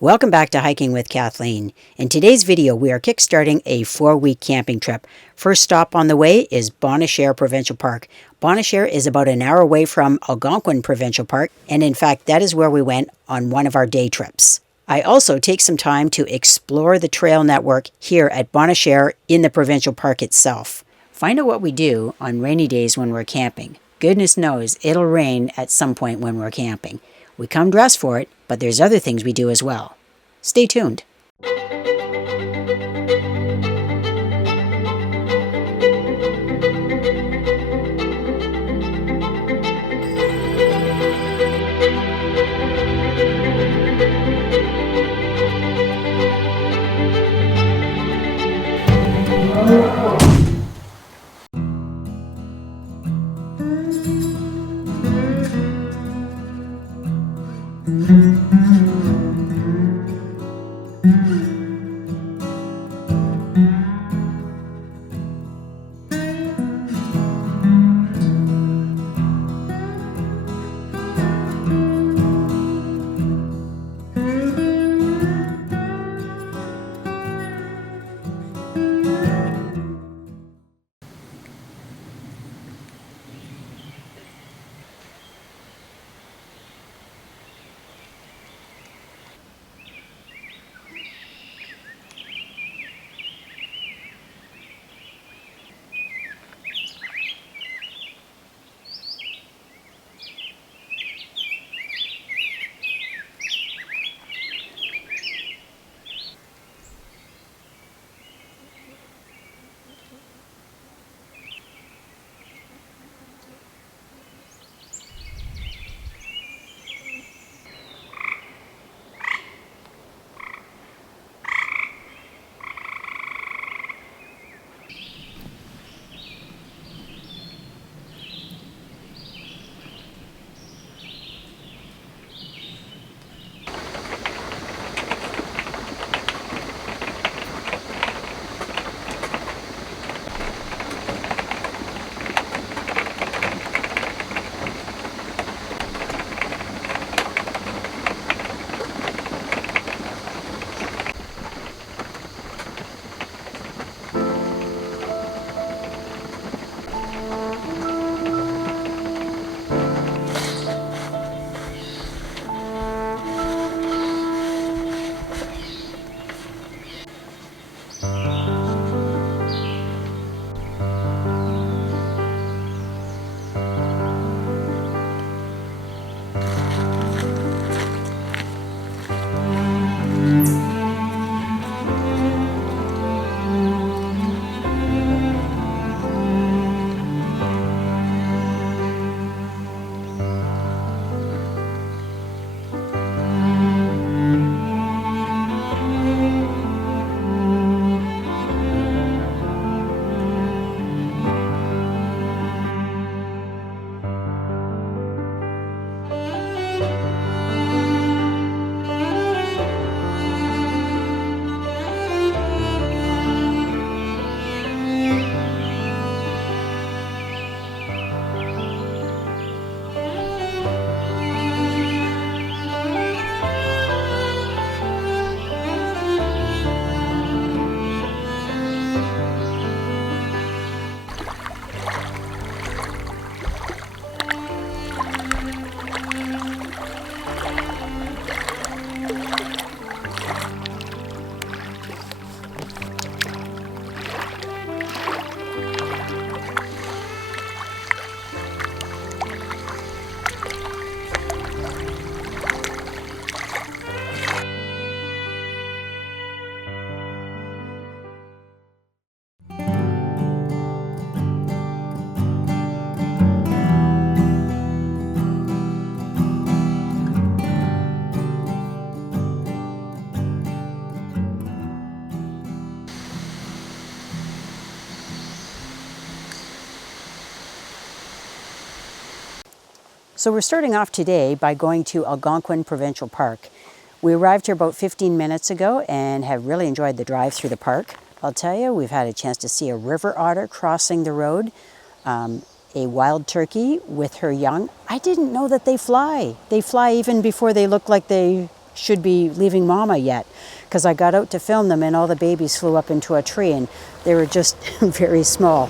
Welcome back to Hiking with Kathleen. In today's video, we are kickstarting a 4-week camping trip. First stop on the way is Bonnechere Provincial Park. Bonnechere is about an hour away from Algonquin Provincial Park, and in fact, that is where we went on one of our day trips. I also take some time to explore the trail network here at Bonnechere in the provincial park itself. Find out what we do on rainy days when we're camping. Goodness knows it'll rain at some point when we're camping. We come dressed for it, but there's other things we do as well. Stay tuned. So we're starting off today by going to Algonquin Provincial Park. We arrived here about 15 minutes ago and have really enjoyed the drive through the park. I'll tell you, we've had a chance to see a river otter crossing the road, a wild turkey with her young. I didn't know that they fly. They fly even before they look like they should be leaving mama yet, because I got out to film them and all the babies flew up into a tree and they were just very small.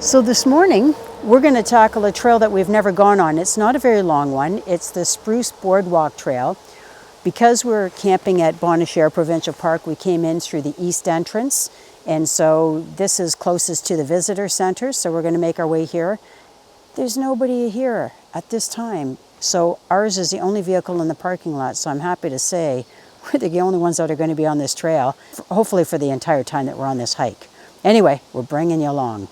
So this morning, we're going to tackle a trail that we've never gone on. It's not a very long one. It's the Spruce Boardwalk Trail. Because we're camping at Bonnechere Provincial Park, we came in through the east entrance. And so this is closest to the visitor center, so we're going to make our way here. There's nobody here at this time. So ours is the only vehicle in the parking lot, so I'm happy to say we're the only ones that are going to be on this trail, hopefully for the entire time that we're on this hike. Anyway, we're bringing you along.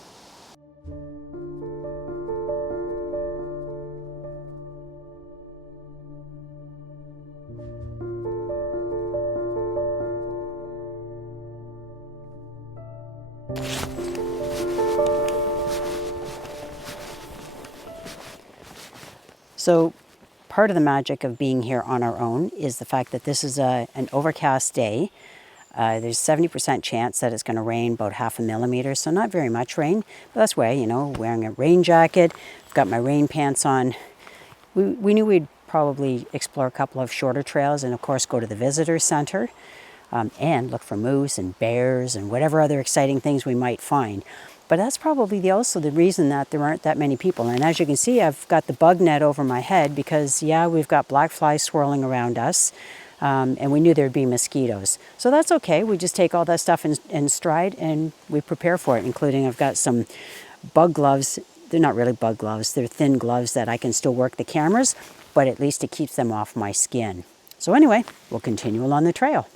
So part of the magic of being here on our own is the fact that this is an overcast day. There's 70% chance that it's going to rain, about 0.5 millimeter, so not very much rain. But that's why, you know, wearing a rain jacket, I've got my rain pants on. We knew we'd probably explore a couple of shorter trails and of course go to the visitor center and look for moose and bears and whatever other exciting things we might find. But that's probably also the reason that there aren't that many people. And as you can see, I've got the bug net over my head because, yeah, we've got black flies swirling around us. And we knew there'd be mosquitoes. So that's okay. We just take all that stuff in stride and we prepare for it, including I've got some bug gloves. They're not really bug gloves. They're thin gloves that I can still work the cameras, but at least it keeps them off my skin. So anyway, we'll continue along the trail.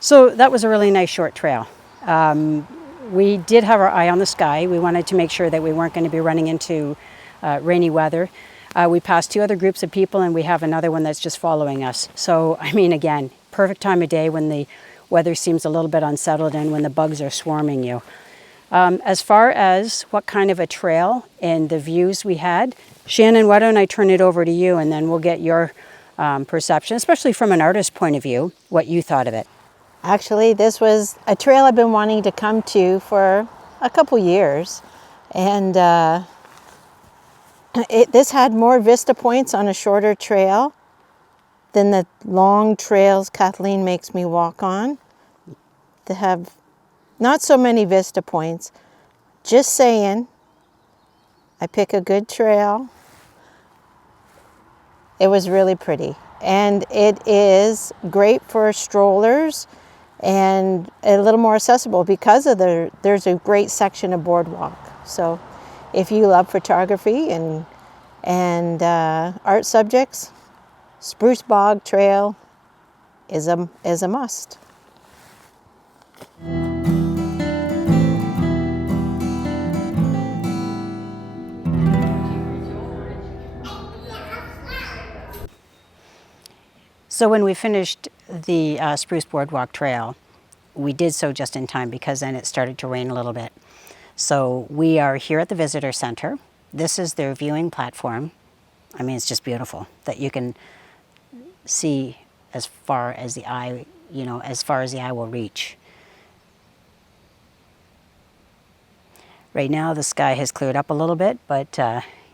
So that was a really nice short trail. We did have our eye on the sky. We wanted to make sure that we weren't going to be running into rainy weather. We passed 2 other groups of people, and we have another one that's just following us. So, I mean, again, perfect time of day when the weather seems a little bit unsettled and when the bugs are swarming you. As far as what kind of a trail and the views we had, Shannon, why don't I turn it over to you, and then we'll get your perception, especially from an artist's point of view, what you thought of it. Actually, this was a trail I've been wanting to come to for a couple years, and this had more vista points on a shorter trail than the long trails Kathleen makes me walk on. They have not so many vista points. Just saying, I pick a good trail. It was really pretty, and it is great for strollers and a little more accessible because of there's a great section of Boardwalk. So if you love photography and art subjects, Spruce Bog Trail is a must. So when we finished the Spruce Boardwalk Trail, we did so just in time because then it started to rain a little bit. So we are here at the Visitor Center. This is their viewing platform. I mean, it's just beautiful that you can see as far as the eye, as far as the eye will reach. Right now the sky has cleared up a little bit, but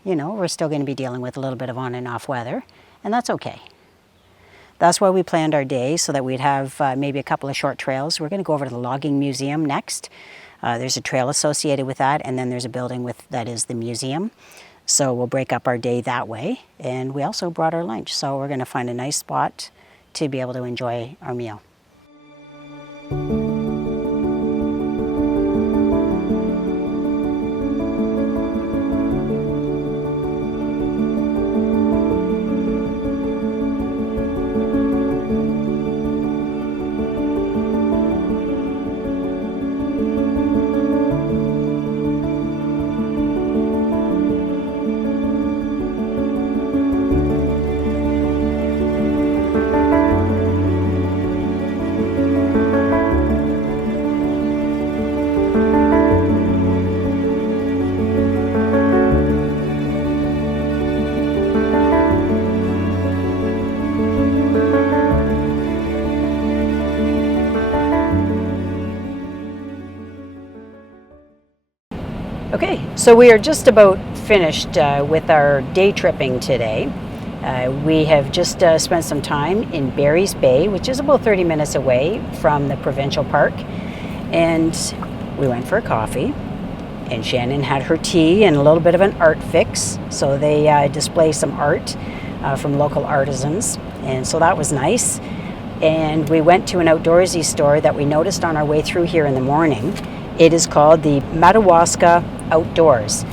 we're still going to be dealing with a little bit of on and off weather, and that's okay. That's why we planned our day, so that we'd have maybe a couple of short trails. We're going to go over to the Logging Museum next. There's a trail associated with that, and then there's a building that is the museum. So we'll break up our day that way. And we also brought our lunch, so we're going to find a nice spot to be able to enjoy our meal. Okay, so we are just about finished with our day tripping today. We have just spent some time in Barry's Bay, which is about 30 minutes away from the provincial park, and we went for a coffee, and Shannon had her tea and a little bit of an art fix. So they display some art from local artisans, and so that was nice. And we went to an outdoorsy store that we noticed on our way through here in the morning. It is called the Madawaska outdoors.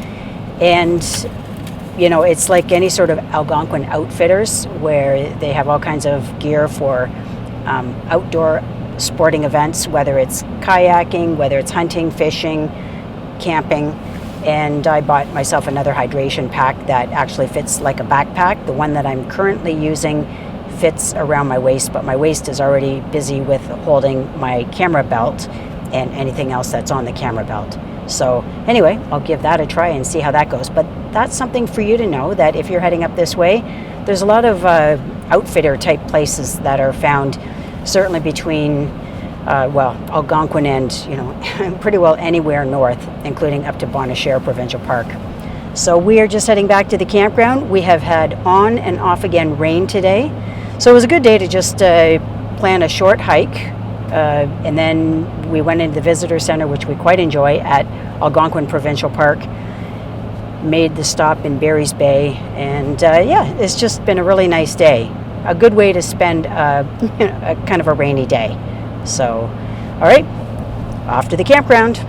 And you know, it's like any sort of Algonquin outfitters where they have all kinds of gear for outdoor sporting events, whether it's kayaking, whether it's hunting, fishing, camping. And I bought myself another hydration pack that actually fits like a backpack. The one that I'm currently using fits around my waist, but my waist is already busy with holding my camera belt and anything else that's on the camera belt. So anyway, I'll give that a try and see how that goes. But that's something for you to know, that if you're heading up this way, there's a lot of outfitter type places that are found certainly between Algonquin and, you know, pretty well anywhere north, including up to Bonnechere Provincial Park. So we are just heading back to the campground. We have had on and off again rain today. So it was a good day to just plan a short hike. And then we went into the visitor center, which we quite enjoy, at Algonquin Provincial Park. Made the stop in Barry's Bay, and yeah, it's just been a really nice day. A good way to spend a kind of a rainy day. So, all right, off to the campground.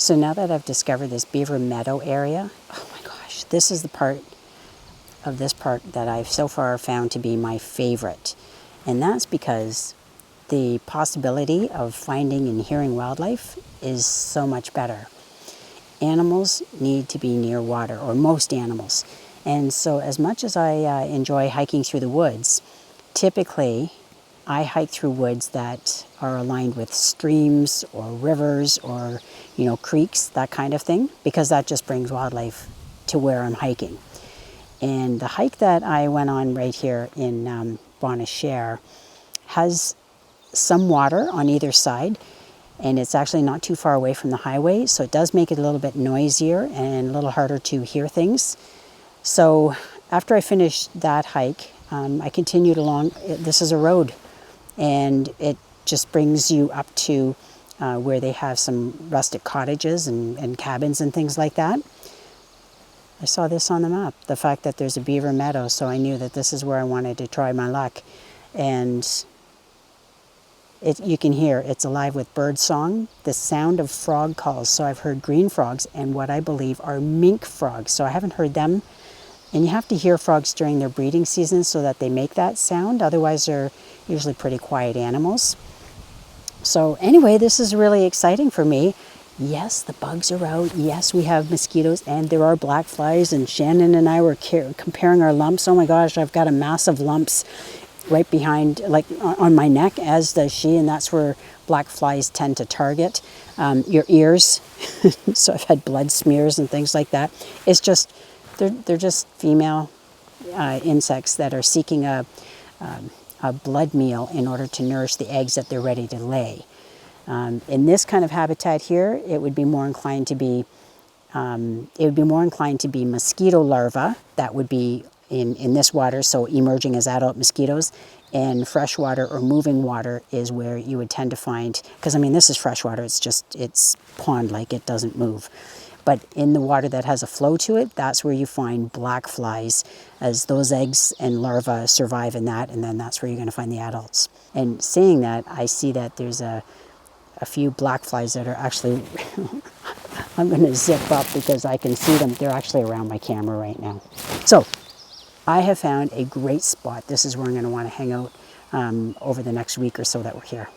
So now that I've discovered this beaver meadow area, oh my gosh, this is the part of this park that I've so far found to be my favorite. And that's because the possibility of finding and hearing wildlife is so much better. Animals need to be near water, or most animals. And so as much as I enjoy hiking through the woods, typically I hike through woods that are aligned with streams or rivers or, creeks, that kind of thing, because that just brings wildlife to where I'm hiking. And the hike that I went on right here in Bonnechere has some water on either side, and it's actually not too far away from the highway, so it does make it a little bit noisier and a little harder to hear things. So after I finished that hike, I continued along. This is a road, and it just brings you up to where they have some rustic cottages and cabins and things like that. I saw this on the map, the fact that there's a beaver meadow, so I knew that this is where I wanted to try my luck. And you can hear it's alive with bird song, the sound of frog calls. So I've heard green frogs and what I believe are mink frogs. So I haven't heard them. And you have to hear frogs during their breeding season so that they make that sound. Otherwise, they're usually pretty quiet animals. So anyway, this is really exciting for me. Yes, the bugs are out. Yes, we have mosquitoes and there are black flies. And Shannon and I were comparing our lumps. Oh my gosh, I've got a massive lumps right behind, like on my neck, as does she. And that's where black flies tend to target your ears. So I've had blood smears and things like that. It's just, they're just female insects that are seeking a blood meal in order to nourish the eggs that they're ready to lay. In this kind of habitat here, it would be more inclined to be mosquito larvae that would be in this water, so emerging as adult mosquitoes. And freshwater or moving water is where you would tend to find, because I mean this is freshwater, it's pond-like, it doesn't move. But in the water that has a flow to it, that's where you find black flies, as those eggs and larvae survive in that, and then that's where you're going to find the adults. And saying that, I see that there's a few black flies that are actually, I'm going to zip up because I can see them. They're actually around my camera right now. So I have found a great spot. This is where I'm going to want to hang out over the next week or so that we're here.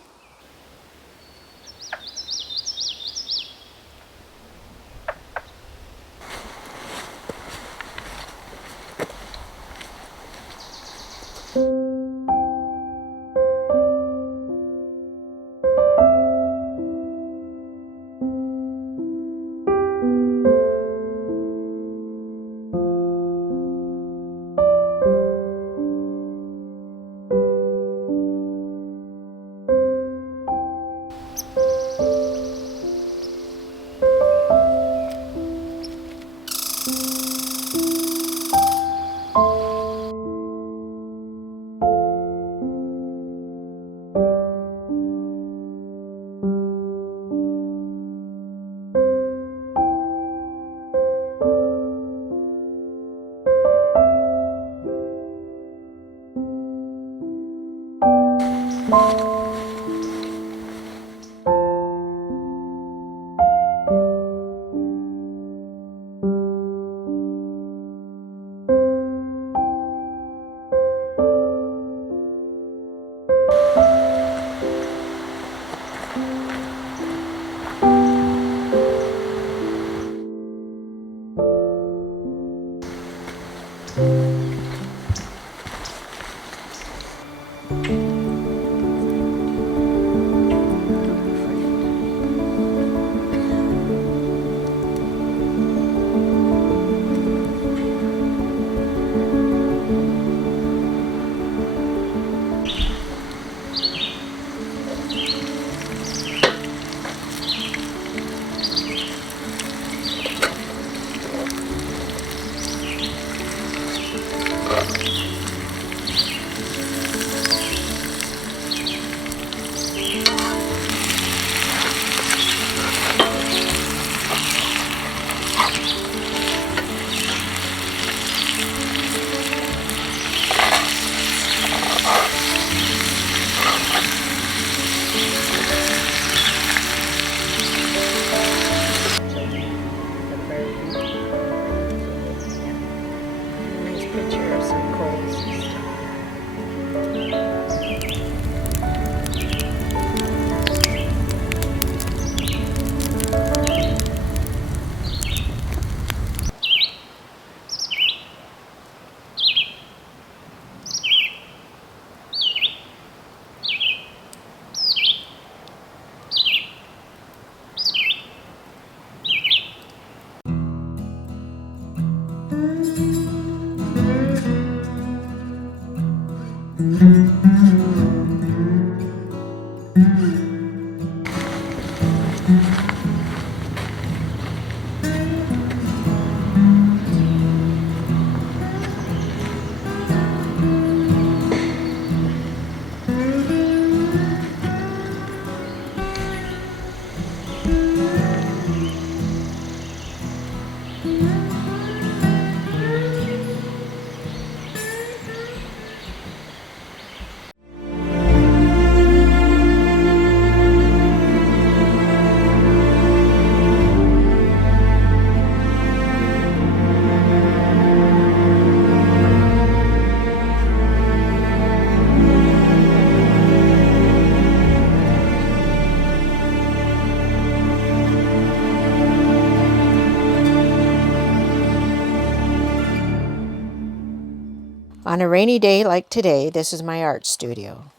On a rainy day like today, this is my art studio.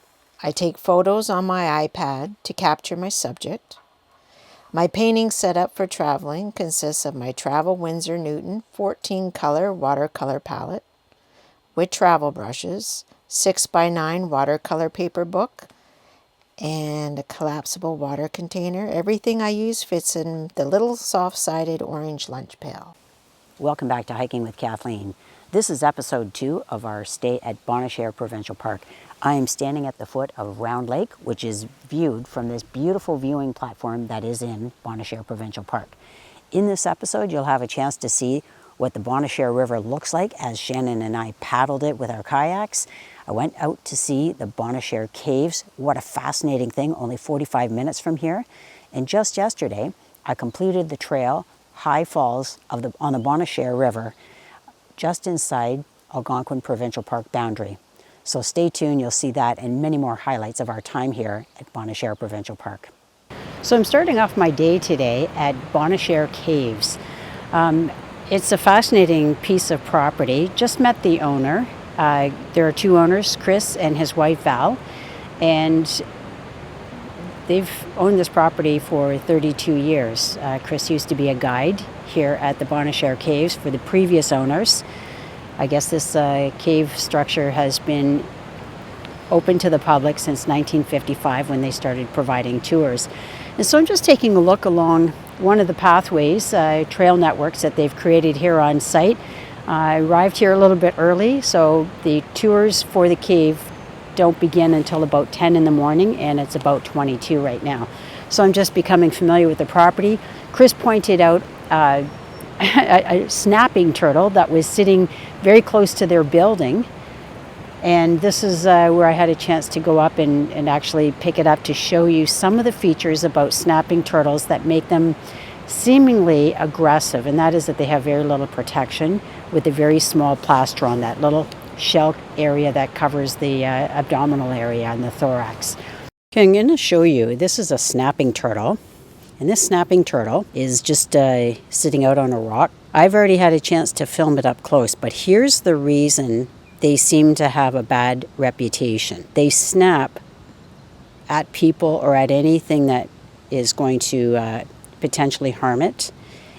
I take photos on my iPad to capture my subject. My painting setup for traveling consists of my Travel Winsor Newton 14-color watercolor palette with travel brushes, 6x9 watercolor paper book, and a collapsible water container. Everything I use fits in the little soft-sided orange lunch pail. Welcome back to Hiking with Kathleen. This is episode 2 of our stay at Bonnechere Provincial Park. I am standing at the foot of Round Lake, which is viewed from this beautiful viewing platform that is in Bonnechere Provincial Park. In this episode, you'll have a chance to see what the Bonnechere River looks like as Shannon and I paddled it with our kayaks. I went out to see the Bonnechere Caves. What a fascinating thing, only 45 minutes from here. And just yesterday, I completed the trail High Falls on the Bonnechere River, just inside Algonquin Provincial Park boundary. So stay tuned, you'll see that and many more highlights of our time here at Bonnechere Provincial Park. So I'm starting off my day today at Bonnechere Caves. It's a fascinating piece of property. Just met the owner. There are 2 owners, Chris and his wife Val, and they've owned this property for 32 years. Chris used to be a guide here at the Bonnechere Caves for the previous owners. I guess this cave structure has been open to the public since 1955 when they started providing tours. And so I'm just taking a look along one of the pathways, trail networks that they've created here on site. I arrived here a little bit early, so the tours for the cave don't begin until about 10 in the morning, and it's about 22 right now. So I'm just becoming familiar with the property. Chris pointed out a snapping turtle that was sitting very close to their building, and this is where I had a chance to go up and actually pick it up to show you some of the features about snapping turtles that make them seemingly aggressive, and that is that they have very little protection with a very small plastron, that little shell area that covers the abdominal area and the thorax. Okay, I'm going to show you, this is a snapping turtle, and this snapping turtle is just sitting out on a rock. I've already had a chance to film it up close, but here's the reason they seem to have a bad reputation. They snap at people or at anything that is going to potentially harm it.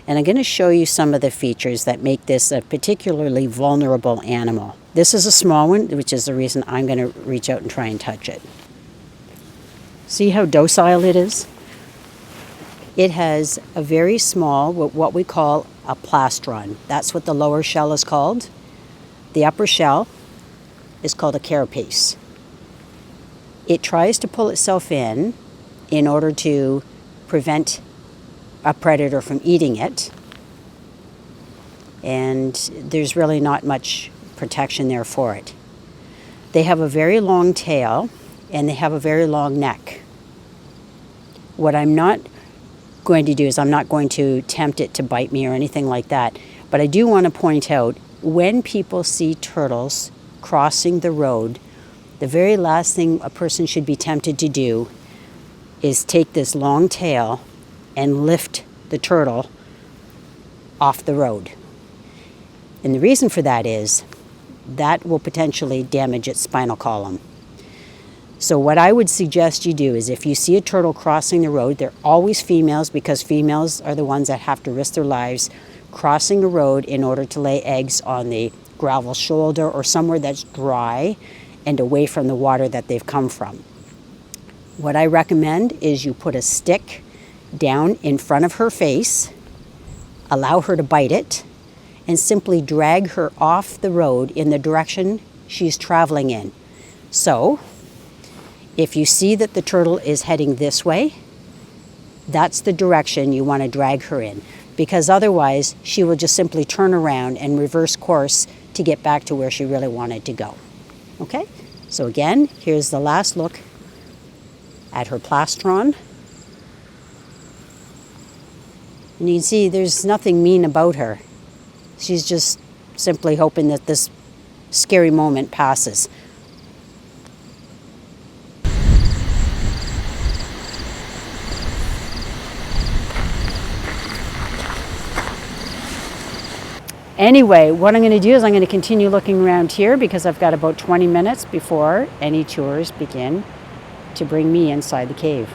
And I'm going to show you some of the features that make this a particularly vulnerable animal. This is a small one, which is the reason I'm going to reach out and try and touch it. See how docile it is? It has a very small, what we call a plastron. That's what the lower shell is called. The upper shell is called a carapace. It tries to pull itself in order to prevent a predator from eating it, and there's really not much protection there for it. They have a very long tail and they have a very long neck. What I'm not going to do is I'm not going to tempt it to bite me or anything like that, but I do want to point out, when people see turtles crossing the road, the very last thing a person should be tempted to do is take this long tail and lift the turtle off the road. And the reason for that is that will potentially damage its spinal column. So what I would suggest you do is, if you see a turtle crossing the road, they're always females, because females are the ones that have to risk their lives crossing a road in order to lay eggs on the gravel shoulder or somewhere that's dry and away from the water that they've come from. What I recommend is you put a stick down in front of her face, allow her to bite it, and simply drag her off the road in the direction she's traveling in. So, if you see that the turtle is heading this way, that's the direction you want to drag her in, because otherwise she will just simply turn around and reverse course to get back to where she really wanted to go. Okay? So again, here's the last look at her plastron. And you can see there's nothing mean about her. She's just simply hoping that this scary moment passes. Anyway, what I'm going to do is I'm going to continue looking around here because I've got about 20 minutes before any tours begin to bring me inside the cave.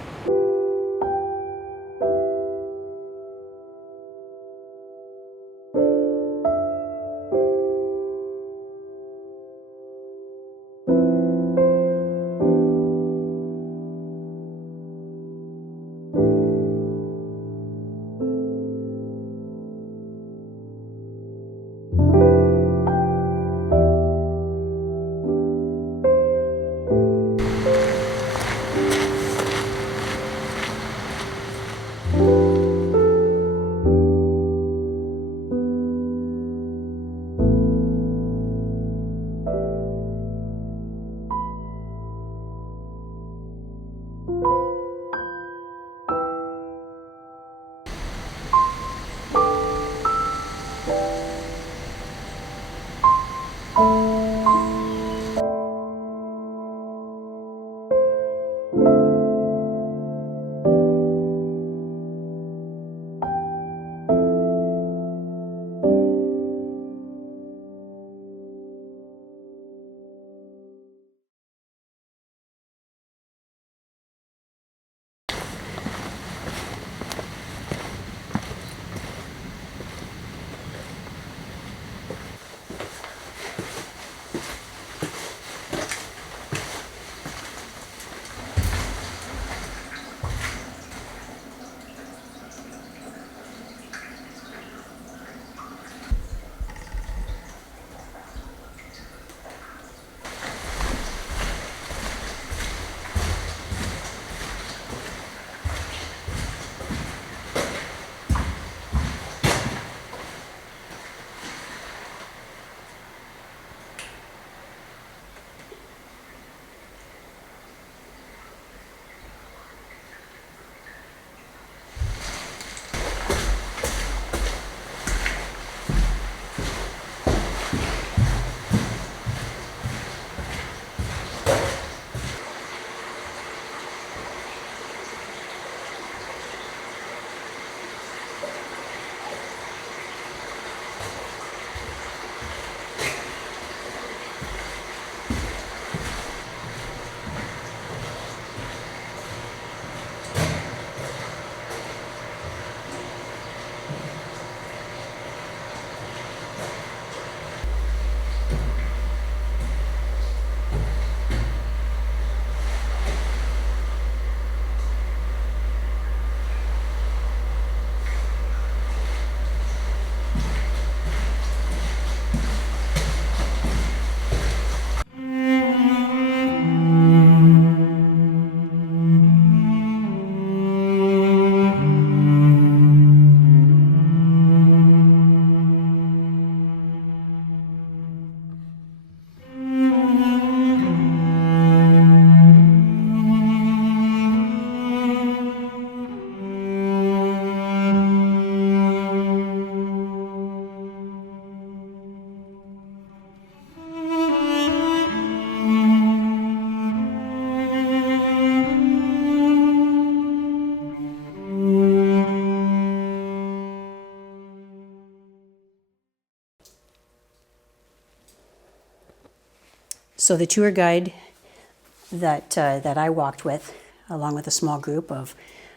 So the tour guide that I walked with, along with a small group of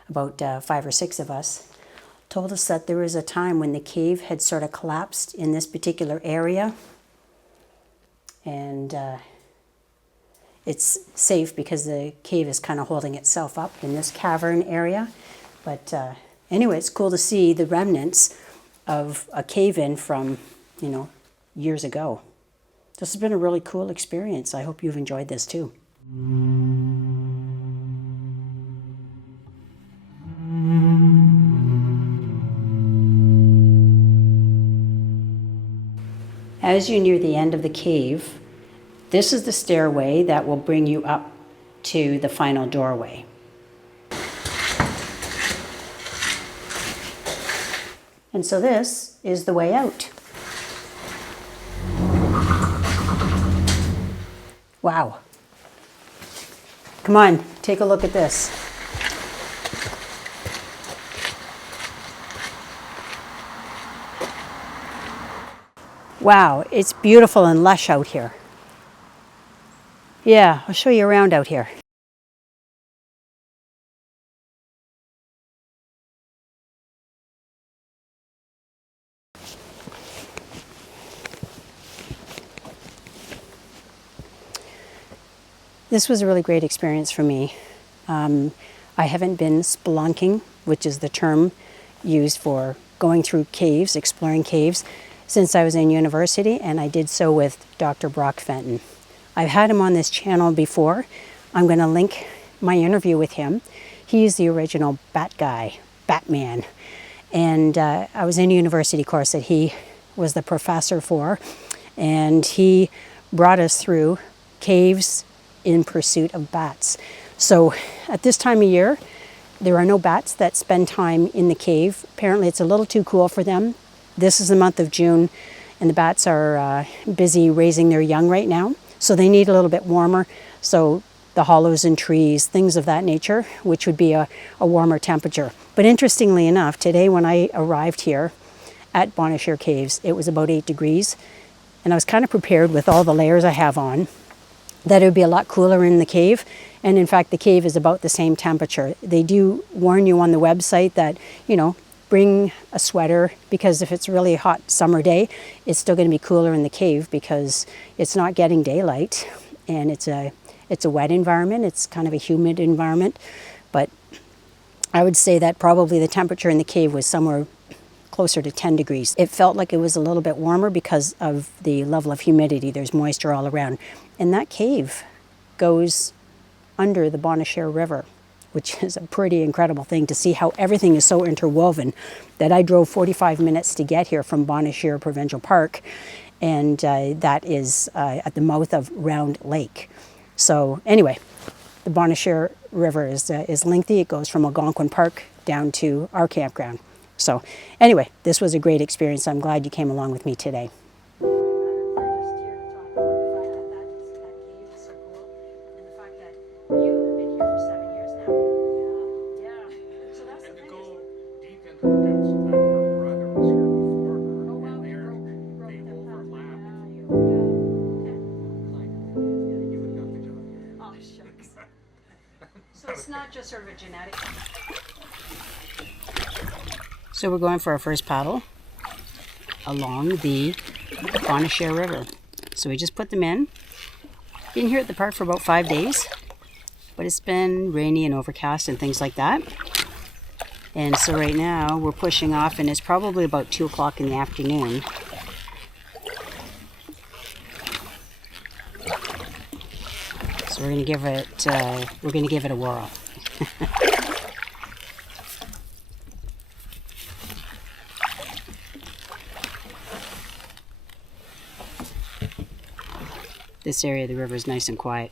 about 5 or 6 of us, told us that there was a time when the cave had sort of collapsed in this particular area, and it's safe because the cave is kind of holding itself up in this cavern area. But anyway, it's cool to see the remnants of a cave-in from, years ago. This has been a really cool experience. I hope you've enjoyed this too. As you near the end of the cave, this is the stairway that will bring you up to the final doorway. And so this is the way out. Wow. Come on, take a look at this. Wow, it's beautiful and lush out here. Yeah, I'll show you around out here. This was a really great experience for me. I haven't been spelunking, which is the term used for going through caves, exploring caves, since I was in university, and I did so with Dr. Brock Fenton. I've had him on this channel before. I'm going to link my interview with him. He's the original Bat guy, Batman. And I was in a university course that he was the professor for, and he brought us through caves in pursuit of bats. So at this time of year, there are no bats that spend time in the cave. Apparently it's a little too cool for them. This is the month of June, and the bats are busy raising their young right now. So they need a little bit warmer. So the hollows in trees, things of that nature, which would be a warmer temperature. But interestingly enough, today when I arrived here at Bonnechere Caves, it was about 8 degrees. And I was kind of prepared with all the layers I have on that it would be a lot cooler in the cave. And in fact, the cave is about the same temperature. They do warn you on the website that, you know, bring a sweater, because if it's a really hot summer day, it's still going to be cooler in the cave because it's not getting daylight, and it's a wet environment. It's kind of a humid environment. But I would say that probably the temperature in the cave was somewhere closer to 10 degrees. It felt like it was a little bit warmer because of the level of humidity. There's moisture all around. And that cave goes under the Bonnechere River, which is a pretty incredible thing to see how everything is so interwoven that I drove 45 minutes to get here from Bonnechere Provincial Park, and that is at the mouth of Round Lake. So anyway, the Bonnechere River is lengthy. It goes from Algonquin Park down to our campground. So anyway, this was a great experience. I'm glad you came along with me today. So it's not just sort of a genetic. So we're going for our first paddle along the Bonnechere River. So we just put them in. Been here at the park for about 5 days, but it's been rainy and overcast and things like that. And so right now we're pushing off, and it's probably about 2 o'clock in the afternoon. So we're going to give it a whirl. This area of the river is nice and quiet.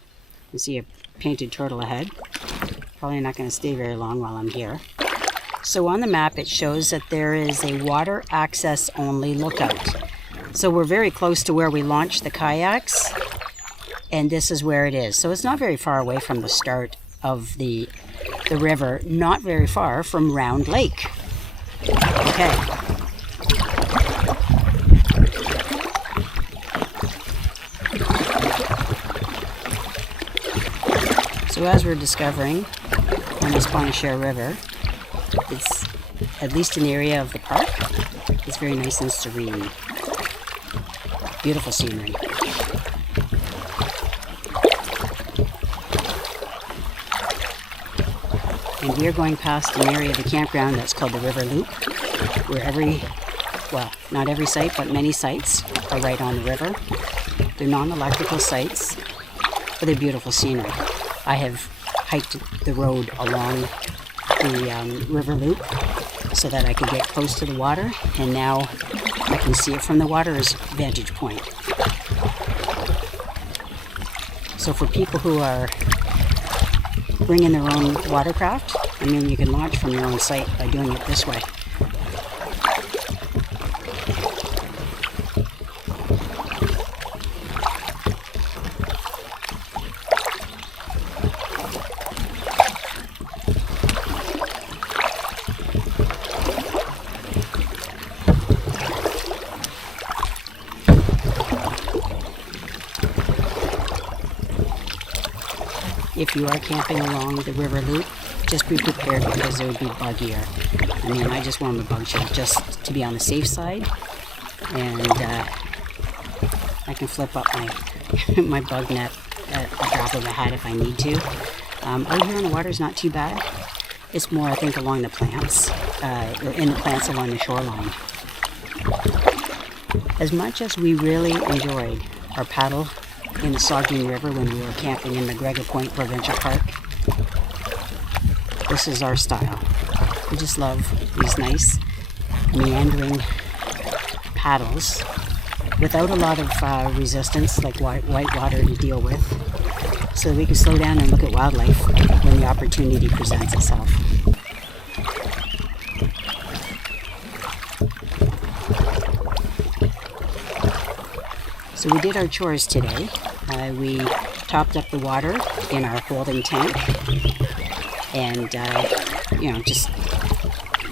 You see a painted turtle ahead. Probably not going to stay very long while I'm here. So on the map it shows that there is a water access only lookout. So we're very close to where we launched the kayaks, and this is where it is. So it's not very far away from the start of the river, not very far from Round Lake. Okay. So as we're discovering on this Bonnechere River, it's, at least in the area of the park, it's very nice and serene. Beautiful scenery. And we are going past an area of the campground that's called the River Loop, where not every site, but many sites are right on the river. They're non-electrical sites, but they're beautiful scenery. I have hiked the road along the river loop so that I could get close to the water, and now I can see it from the water's vantage point. So for people who are bringing their own watercraft, I mean, you can launch from your own site by doing it this way. if you are camping along the river loop, just be prepared because it would be buggier. I mean, I just wore my bug shirt just to be on the safe side, and I can flip up my my bug net at the drop of a hat if I need to. Out here on the water is not too bad. It's more, I think, along the plants, or in the plants along the shoreline. As much as we really enjoyed our paddle in the Saugeen River when we were camping in Bonnechere Provincial Park, this is our style. We just love these nice meandering paddles without a lot of resistance like white water to deal with, so that we can slow down and look at wildlife when the opportunity presents itself. So we did our chores today. We topped up the water in our holding tank and just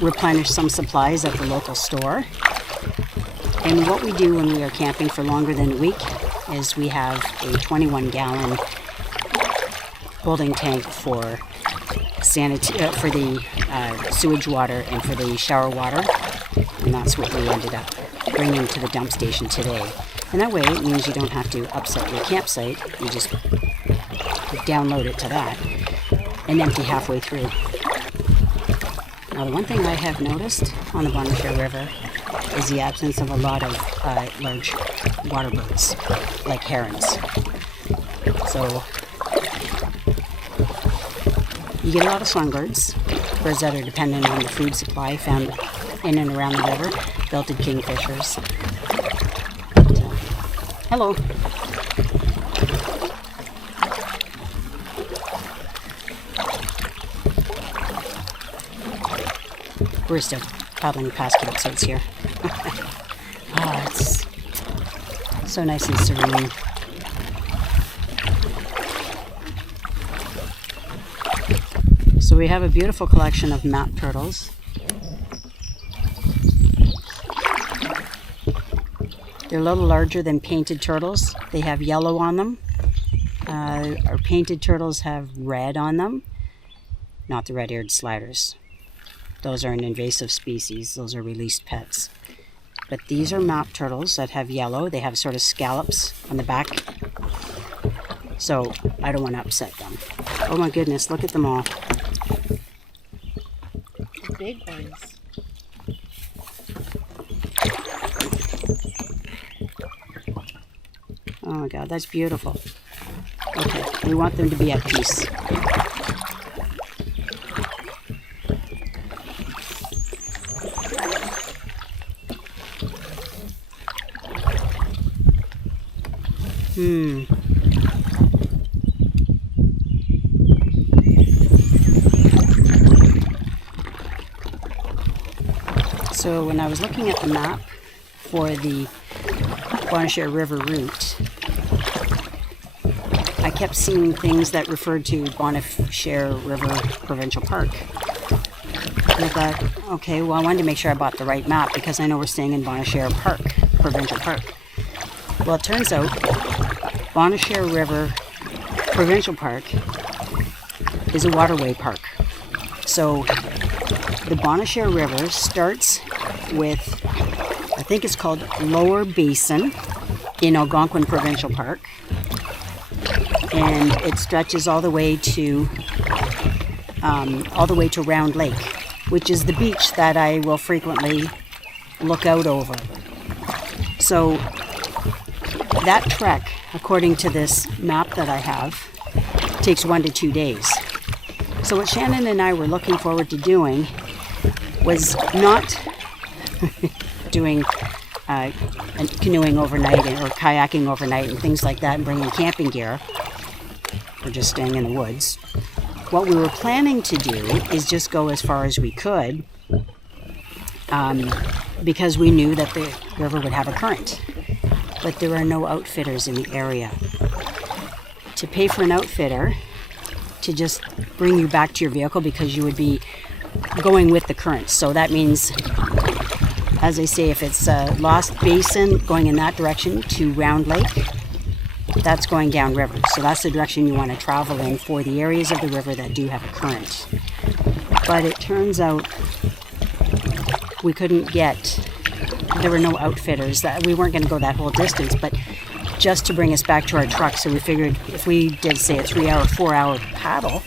replenished some supplies at the local store. And what we do when we are camping for longer than a week is we have a 21-gallon holding tank for the sewage water and for the shower water, and that's what we ended up bringing to the dump station today. And that way it means you don't have to upset your campsite. You just download it to that and empty halfway through. Now, the one thing I have noticed on the Bonnechere River is the absence of a lot of large water birds, like herons. So you get a lot of songbirds, birds that are dependent on the food supply found in and around the river, belted kingfishers. Hello. We're still paddling past campsites here. Oh, it's so nice and serene. So we have a beautiful collection of map turtles. They're a little larger than painted turtles. They have yellow on them. Our painted turtles have red on them, not the red-eared sliders. Those are an invasive species. Those are released pets. But these are map turtles that have yellow. They have sort of scallops on the back. So I don't want to upset them. Oh my goodness, look at them all. The big ones. Oh my God, that's beautiful. Okay, we want them to be at peace. So when I was looking at the map for the Bonnechere River route, I kept seeing things that referred to Bonnechere River Provincial Park. And I thought, okay, well, I wanted to make sure I bought the right map because I know we're staying in Bonnechere Provincial Park. Well, it turns out Bonnechere River Provincial Park is a waterway park. So the Bonnechere River starts with, I think it's called Lower Basin in Algonquin Provincial Park, and it stretches all the way to Round Lake, which is the beach that I will frequently look out over. So that trek, according to this map that I have, takes 1 to 2 days. So what Shannon and I were looking forward to doing was not doing canoeing overnight or kayaking overnight and things like that and bringing camping gear or just staying in the woods. What we were planning to do is just go as far as we could because we knew that the river would have a current. But there are no outfitters in the area. To pay for an outfitter to just bring you back to your vehicle because you would be going with the current. So that means, as I say, if it's Lost Basin going in that direction to Round Lake, that's going downriver. So that's the direction you want to travel in for the areas of the river that do have a current. But it turns out we couldn't get, there were no outfitters, that we weren't going to go that whole distance, but just to bring us back to our truck. So we figured if we did, say, a 3-hour, 4-hour paddle,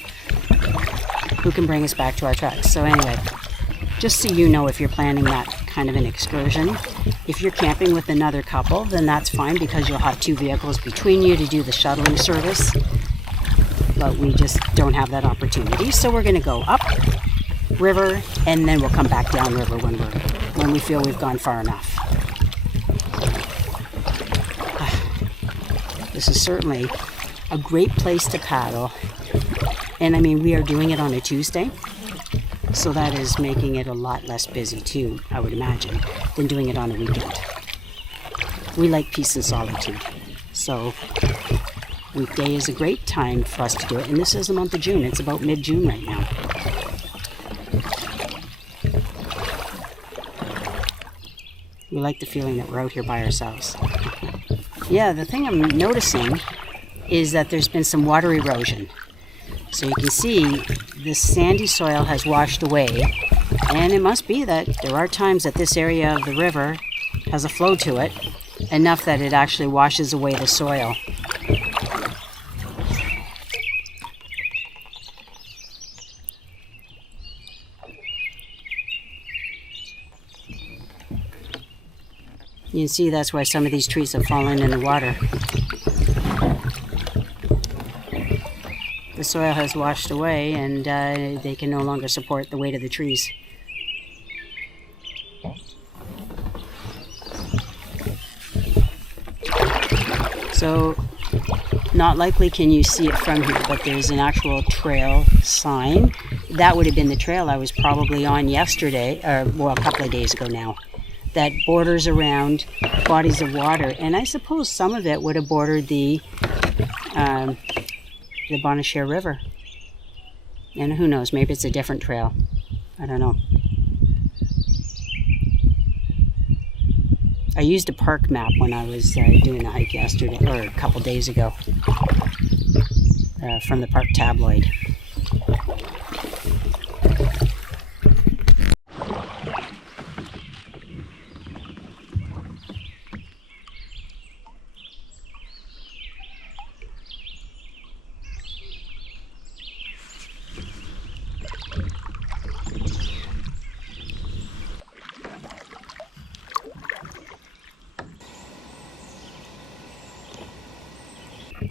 who can bring us back to our truck? So anyway, just so you know, if you're planning that kind of an excursion, if you're camping with another couple, then that's fine because you'll have 2 vehicles between you to do the shuttling service. But we just don't have that opportunity. So we're going to go up river and then we'll come back down river when we feel we've gone far enough. This is certainly a great place to paddle. And I mean, we are doing it on a Tuesday. So that is making it a lot less busy too, I would imagine, than doing it on a weekend. We like peace and solitude. So weekday is a great time for us to do it. And this is the month of June. It's about mid-June right now. We like the feeling that we're out here by ourselves. Yeah, the thing I'm noticing is that there's been some water erosion. So you can see this sandy soil has washed away, and it must be that there are times that this area of the river has a flow to it, enough that it actually washes away the soil. You can see that's why some of these trees have fallen in the water. The soil has washed away and they can no longer support the weight of the trees. So, not likely can you see it from here, but there's an actual trail sign. That would have been the trail I was probably on yesterday, or well, a couple of days ago now, that borders around bodies of water. And I suppose some of it would have bordered the Bonnechere River. And who knows, maybe it's a different trail. I don't know. I used a park map when I was doing a hike yesterday, or a couple days ago, from the Park Tabloid.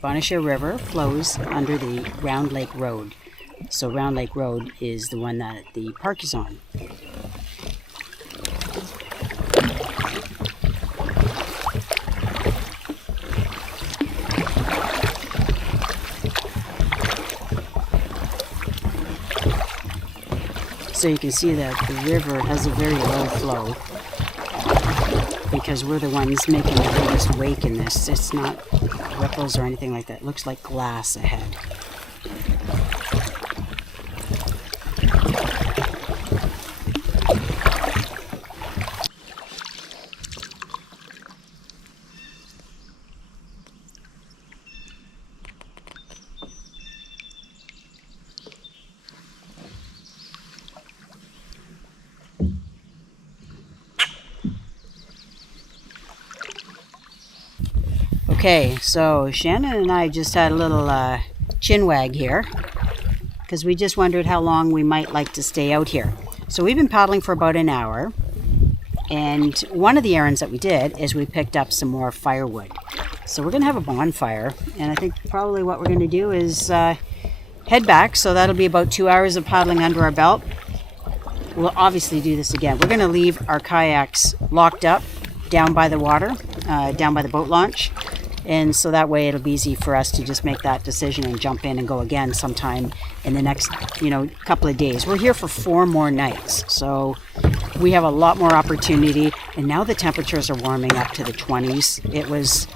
Bonnechere River flows under the Round Lake Road. So Round Lake Road is the one that the park is on. So you can see that the river has a very low flow because we're the ones making the biggest wake in this. It's not ripples or anything like that. It looks like glass ahead. Okay, so Shannon and I just had a little chin wag here because we just wondered how long we might like to stay out here. So we've been paddling for about an hour, and one of the errands that we did is we picked up some more firewood. So we're going to have a bonfire, and I think probably what we're going to do is head back. So that'll be about 2 hours of paddling under our belt. We'll obviously do this again. We're going to leave our kayaks locked up down by the water, down by the boat launch. And so that way it'll be easy for us to just make that decision and jump in and go again sometime in the next, couple of days. We're here for 4 more nights. So we have a lot more opportunity. And now the temperatures are warming up to the 20s. It was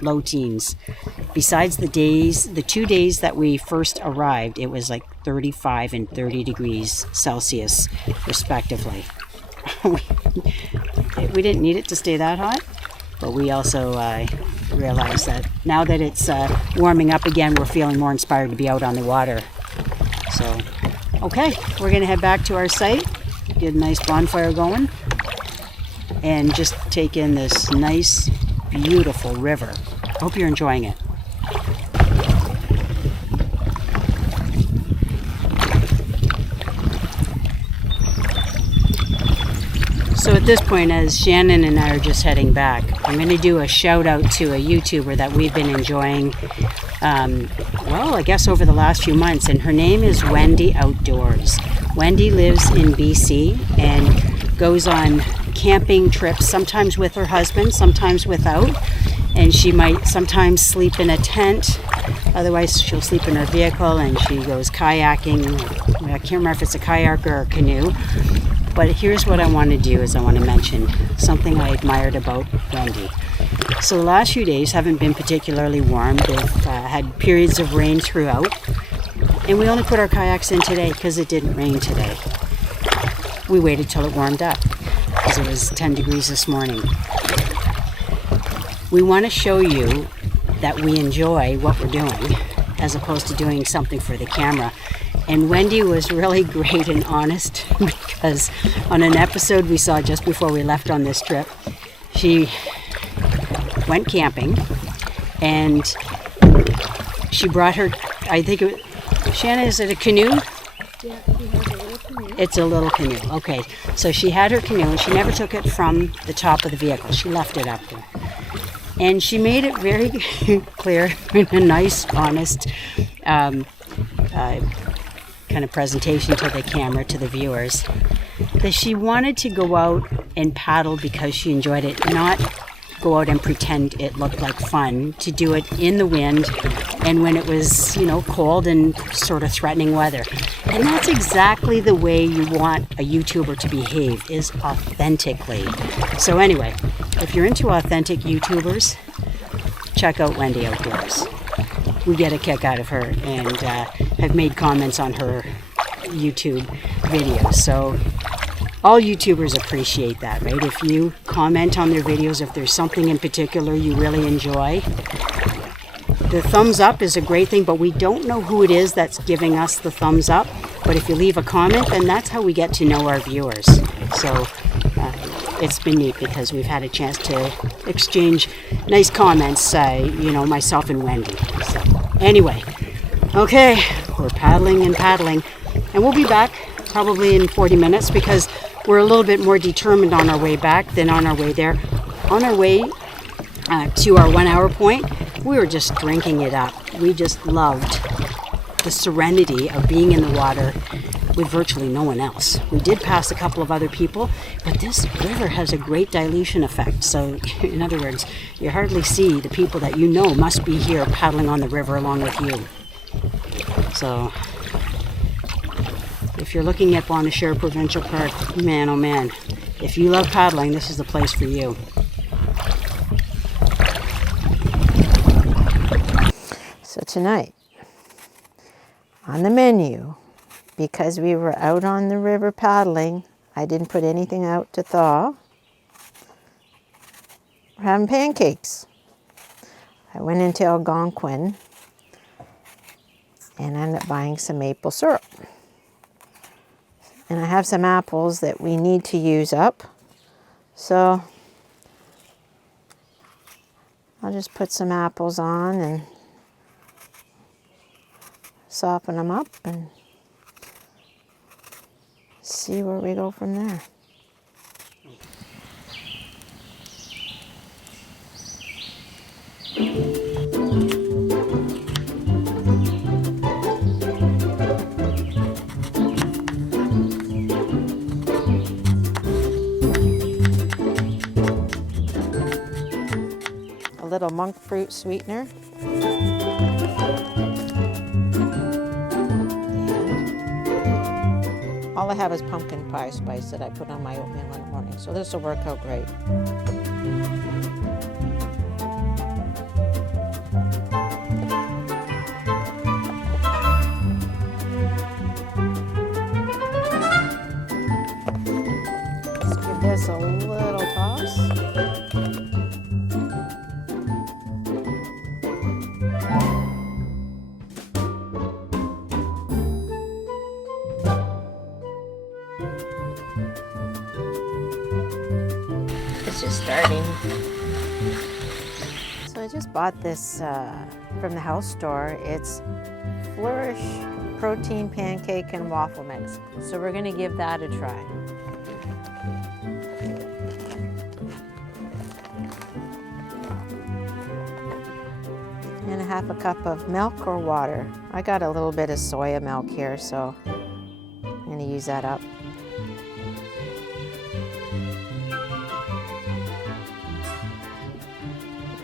low teens. Besides the 2 days that we first arrived, it was like 35 and 30 degrees Celsius respectively. We didn't need it to stay that hot, but we also realize that now that it's warming up again, we're feeling more inspired to be out on the water. So, okay, we're gonna head back to our site, get a nice bonfire going, and just take in this nice, beautiful river. Hope you're enjoying it. So at this point, as Shannon and I are just heading back, I'm going to do a shout out to a YouTuber that we've been enjoying, well, I guess over the last few months, and her name is Wendy Outdoors. Wendy lives in BC and goes on camping trips, sometimes with her husband, sometimes without, and she might sometimes sleep in a tent, otherwise she'll sleep in her vehicle, and she goes kayaking. I can't remember if it's a kayak or a canoe. But here's what I want to do is I want to mention something I admired about Wendy. So the last few days haven't been particularly warm. They've had periods of rain throughout. And we only put our kayaks in today because it didn't rain today. We waited till it warmed up because it was 10 degrees this morning. We want to show you that we enjoy what we're doing as opposed to doing something for the camera. And Wendy was really great and honest because on an episode we saw just before we left on this trip, she went camping and she brought her, I think it was, Shannon, is it a canoe? Yeah, she has a little canoe. It's a little canoe. Okay, so she had her canoe and she never took it from the top of the vehicle. She left it up there. And she made it very clear in a nice, honest kind of presentation to the camera, to the viewers, that she wanted to go out and paddle because she enjoyed it, not go out and pretend it looked like fun, to do it in the wind and when it was, you know, cold and sort of threatening weather. And that's exactly the way you want a YouTuber to behave, is authentically. So anyway, if you're into authentic YouTubers, check out Wendy Outdoors. We get a kick out of her and have made comments on her YouTube videos. So all YouTubers appreciate that, right? If you comment on their videos, if there's something in particular you really enjoy, the thumbs up is a great thing, but we don't know who it is that's giving us the thumbs up. But if you leave a comment, then that's how we get to know our viewers. So it's been neat because we've had a chance to exchange nice comments, you know, myself and Wendy. So anyway, okay, we're paddling and paddling, and we'll be back probably in 40 minutes because we're a little bit more determined on our way back than on our way there. On our way to our 1 hour point, we were just drinking it up. We just loved the serenity of being in the water with virtually no one else. We did pass a couple of other people, but this river has a great dilution effect. So in other words, you hardly see the people that you know must be here paddling on the river along with you. So if you're looking at Bonnechere Provincial Park, man oh man, if you love paddling, this is the place for you. So tonight, on the menu, because we were out on the river paddling, I didn't put anything out to thaw. We're having pancakes. I went into Algonquin and ended up buying some maple syrup. And I have some apples that we need to use up. So I'll just put some apples on and soften them up and see where we go from there. A little monk fruit sweetener. All I have is pumpkin pie spice that I put on my oatmeal in the morning, so this will work out great. Let's give this a little toss. it's just starting. So I just bought this from the health store. It's Flourish Protein Pancake and Waffle Mix. So we're gonna give that a try. And a half a cup of milk or water. I got a little bit of soya milk here, so I'm gonna use that up.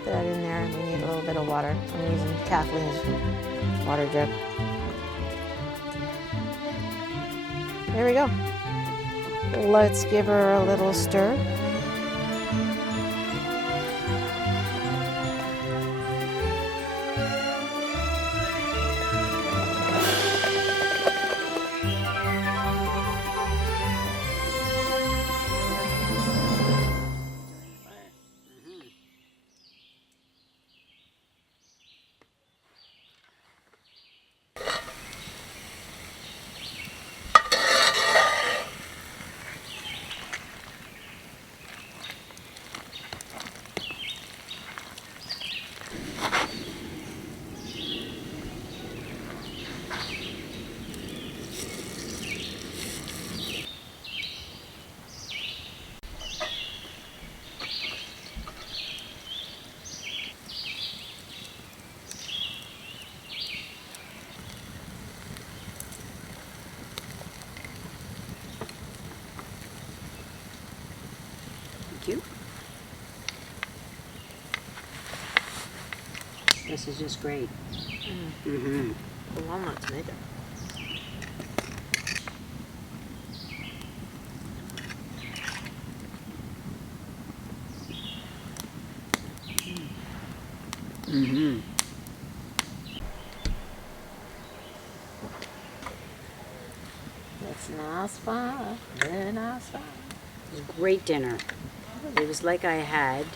Put that in there, and we need a little bit of water. I'm using Kathleen's water drip. There we go. Let's give her a little stir. Thank you. This is just great. Mm-hmm. The walnuts made it. Mm-hmm. It's nice fun, very nice fun. It was a great dinner. It was like I had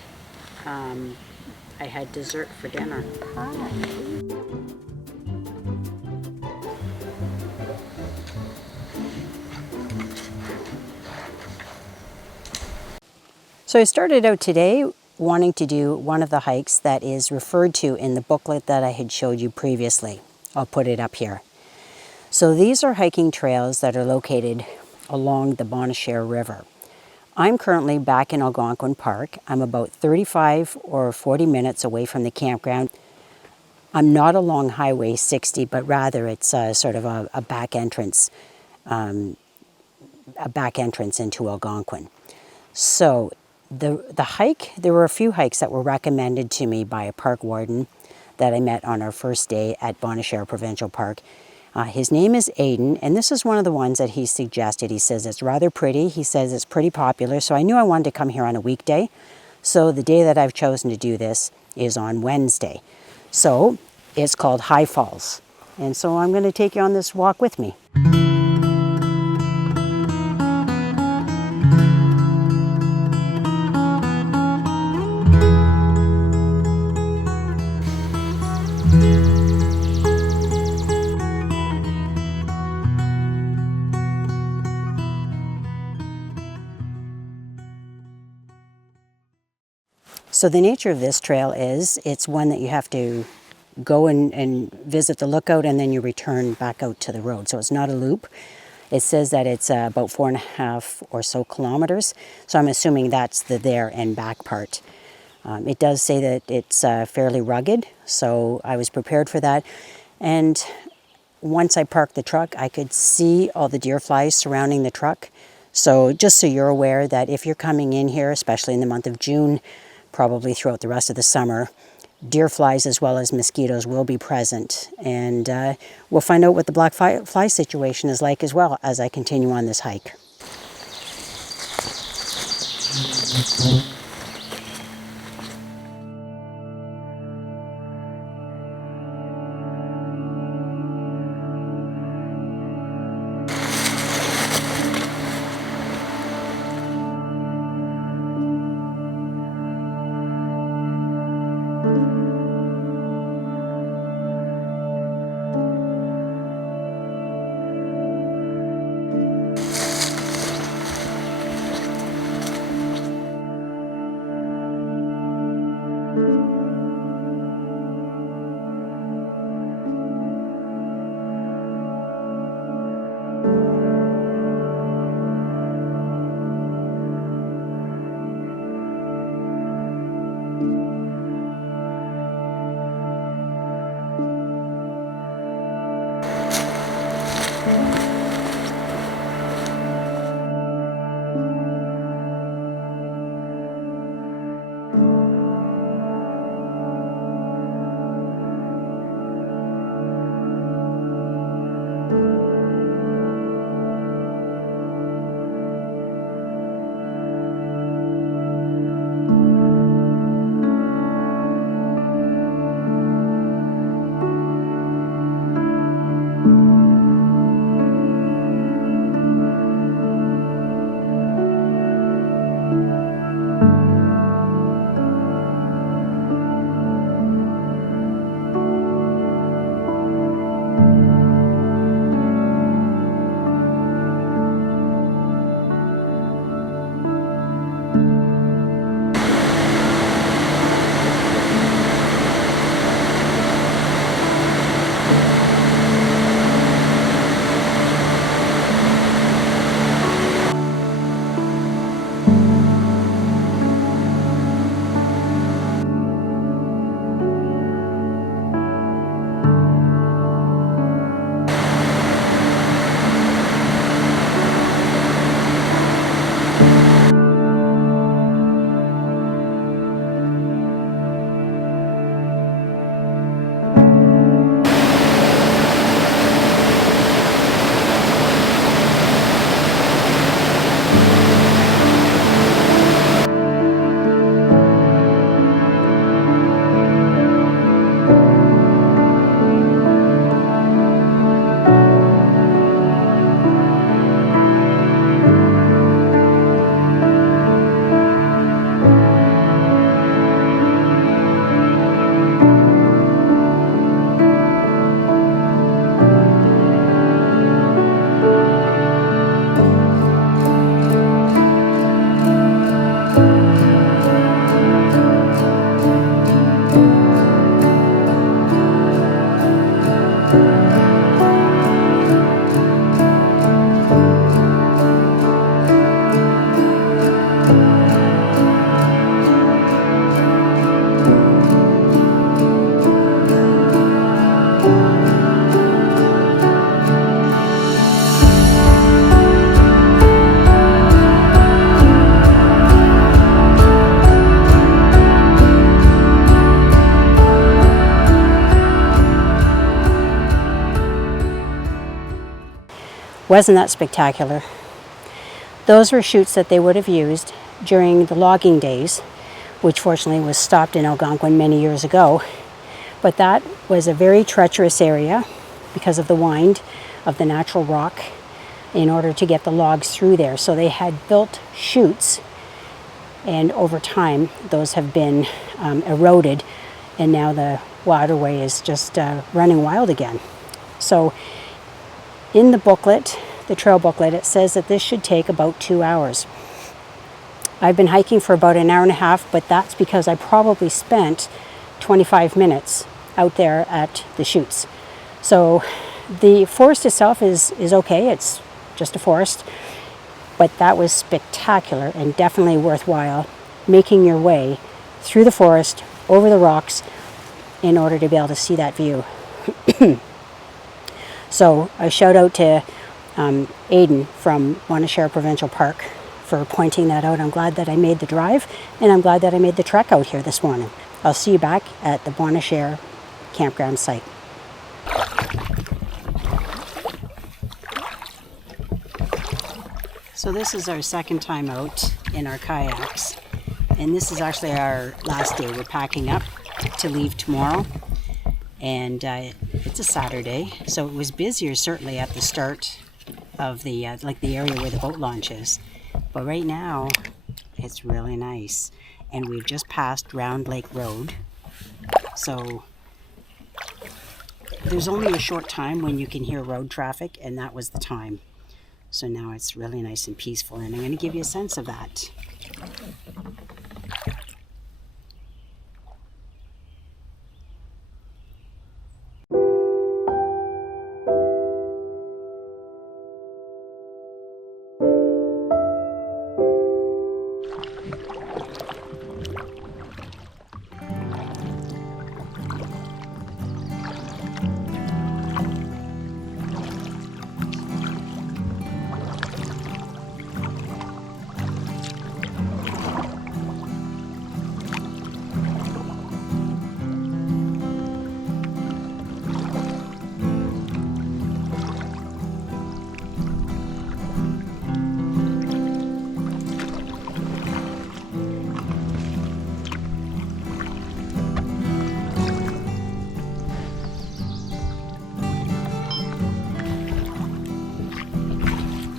dessert for dinner. So I started out today wanting to do one of the hikes that is referred to in the booklet that I had showed you previously. I'll put it up here. So these are hiking trails that are located along the Bonnechere River. I'm currently back in Algonquin Park. I'm about 35 or 40 minutes away from the campground. I'm not along Highway 60, but rather it's sort of a back entrance into Algonquin. So the hike, there were a few hikes that were recommended to me by a park warden that I met on our first day at Bonnechere Provincial Park. His name is Aidan, and this is one of the ones that he suggested. He says it's rather pretty. He says it's pretty popular, so I knew I wanted to come here on a weekday. So the day that I've chosen to do this is on Wednesday. So it's called High Falls. And so I'm going to take you on this walk with me. So the nature of this trail is it's one that you have to go and visit the lookout, and then you return back out to the road. So it's not a loop. It says that it's about 4.5 or so kilometers. So I'm assuming that's the there and back part. It does say that it's fairly rugged, so I was prepared for that. And once I parked the truck, I could see all the deer flies surrounding the truck. So just so you're aware that if you're coming in here, especially in the month of June, probably throughout the rest of the summer, deer flies as well as mosquitoes will be present. And we'll find out what the black fly situation is like as well as I continue on this hike. Wasn't that spectacular? Those were chutes that they would have used during the logging days, which fortunately was stopped in Algonquin many years ago. But that was a very treacherous area because of the wind of the natural rock in order to get the logs through there. So they had built chutes, and over time those have been eroded, and now the waterway is just running wild again. So in the booklet, the trail booklet, it says that this should take about 2 hours. I've been hiking for about an hour and a half, but that's because I probably spent 25 minutes out there at the chutes. So the forest itself is okay, it's just a forest, but that was spectacular and definitely worthwhile, making your way through the forest, over the rocks, in order to be able to see that view. So a shout out to Aidan from Bonnechere Provincial Park for pointing that out. I'm glad that I made the drive, and I'm glad that I made the trek out here this morning. I'll see you back at the Bonnechere campground site. So this is our second time out in our kayaks, and this is actually our last day. We're packing up to leave tomorrow, and it's a Saturday, so it was busier certainly at the start of the like the area where the boat launch is, but right now it's really nice, and we've just passed Round Lake Road, so there's only a short time when you can hear road traffic, and that was the time. So now it's really nice and peaceful, and I'm going to give you a sense of that.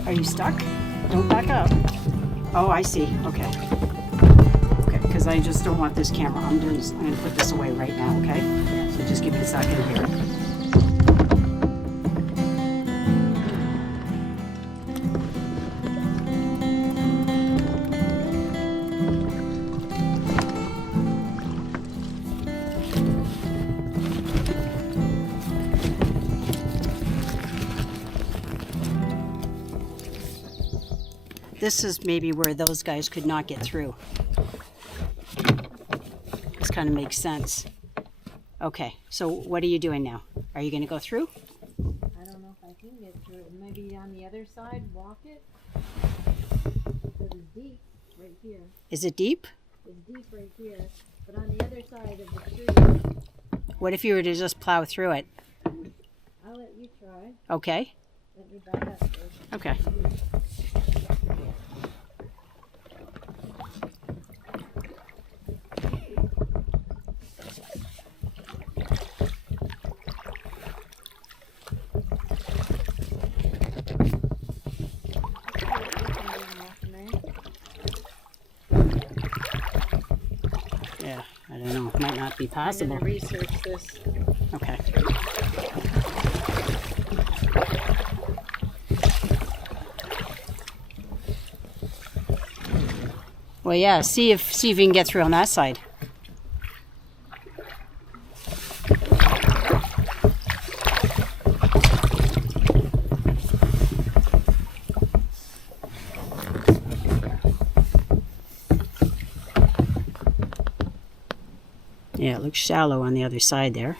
Are you stuck? Don't back up. Oh, I see. Okay. Okay, because I just don't want this camera. I'm going to put this away right now, okay? So just give me a second here. This is maybe where those guys could not get through. This kind of makes sense. Okay, so what are you doing now? Are you going to go through? I don't know if I can get through it. Maybe on the other side, walk it. It is deep right here. Is it deep? It's deep right here. But on the other side of the tree. What if you were to just plow through it? I'll let you try. Okay. Let me back up first. Okay. Yeah, I don't know. It might not be possible. I'm going to research this. Okay. Well, yeah. See if you can get through on that side. Yeah, it looks shallow on the other side there.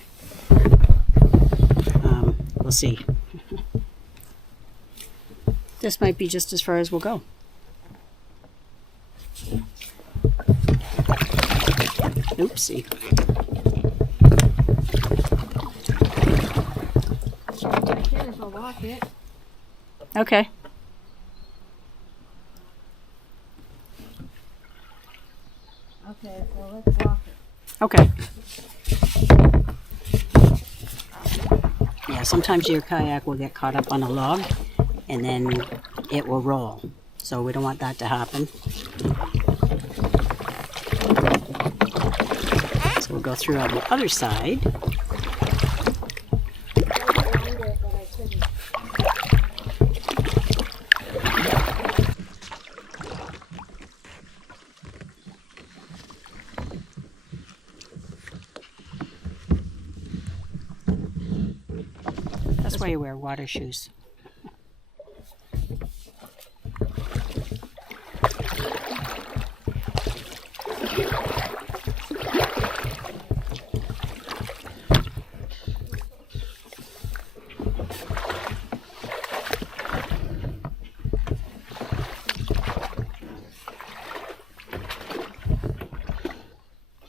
We'll see. This might be just as far as we'll go. Oopsie. I can if I walk it. Okay. Okay, so let's walk it. Okay. Yeah, sometimes your kayak will get caught up on a log and then it will roll. So we don't want that to happen. So we'll go through on the other side. That's why you wear water shoes.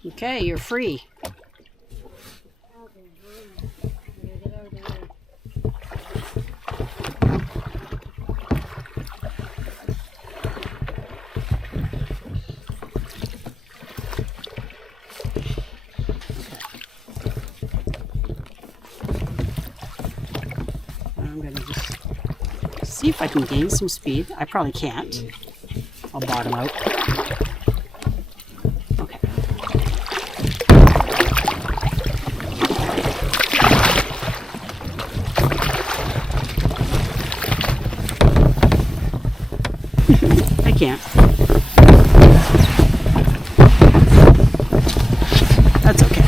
Okay, you're free. I'm going to just see if I can gain some speed. I probably can't. I'll bottom out. Okay. I can't. That's okay.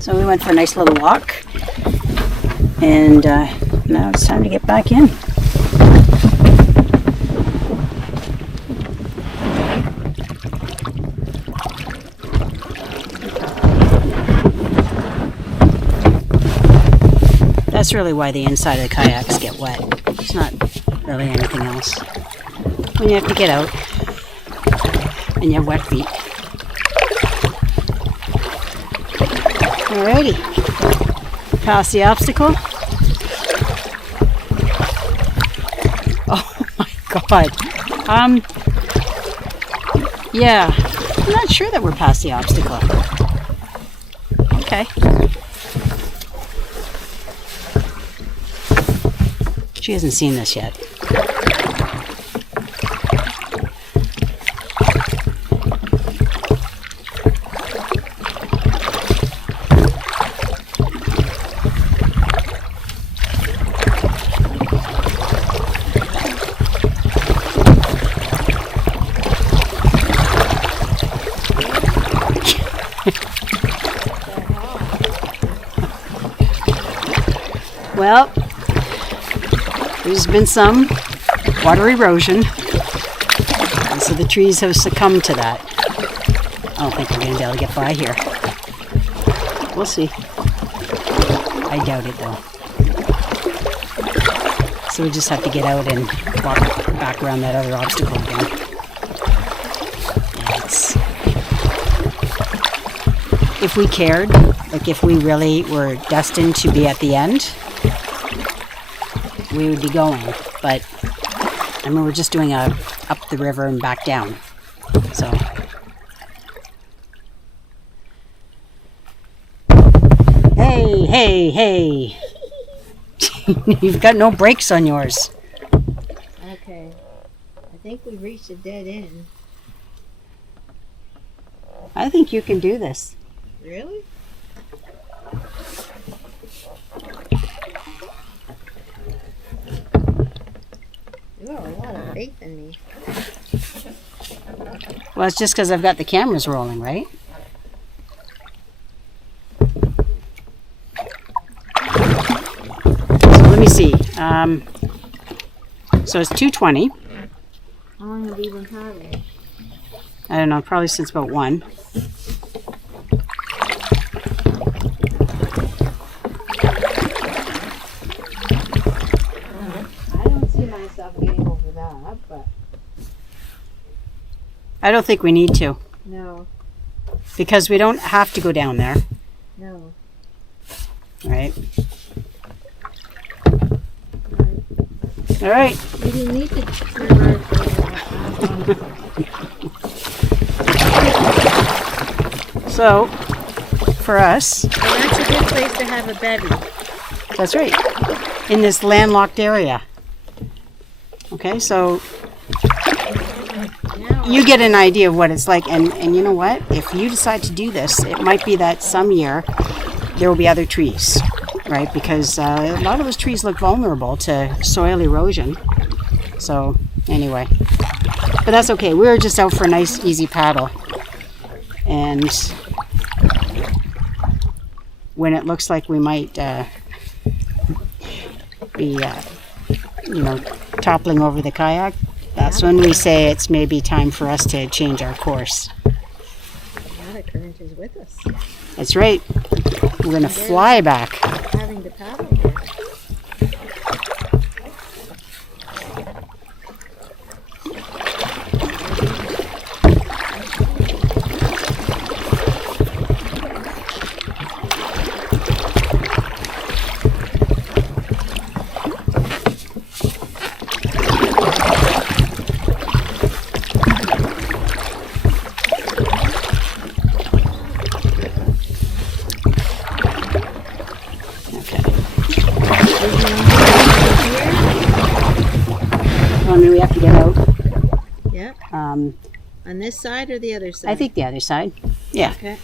So we went for a nice little walk, and now it's time to get back in. That's really why the inside of the kayaks get wet. It's not really anything else. When you have to get out and you have wet feet. Alrighty, past the obstacle. Oh my God. Yeah, I'm not sure that we're past the obstacle. Okay. She hasn't seen this yet. Well, there's been some water erosion, and so the trees have succumbed to that. I don't think we're going to be able to get by here. We'll see. I doubt it though. So we just have to get out and walk back around that other obstacle again. And if we cared, like if we really were destined to be at the end, we would be going, but I mean, we're just doing a up the river and back down. So hey, you've got no brakes on yours. Okay, I think we reached a dead end. I think you can do this. Really? You have a lot of faith in me. Well, it's just because I've got the cameras rolling, right? So it's 2:20. How long have we been paddling? I don't know, probably since about 1. I don't see myself getting over that, but I don't think we need to, no, because we don't have to go down there, no. right? All right. We didn't need to survive. So, for us, And that's a good place to have a bevy. that's right, in this landlocked area. Okay, so Now, you get an idea of what it's like, and you know what? If you decide to do this, it might be that some year there will be other trees, right? Because a lot of those trees look vulnerable to soil erosion. So, anyway, but that's okay. We were just out for a nice, easy paddle. And when it looks like we might be, toppling over the kayak, that's when we say it's maybe time for us to change our course. now the current is with us. That's right. We're going to fly back. Having to paddle here. I mean, we have to get out. Yep. Um, On this side or the other side? I think the other side. Yeah. Okay.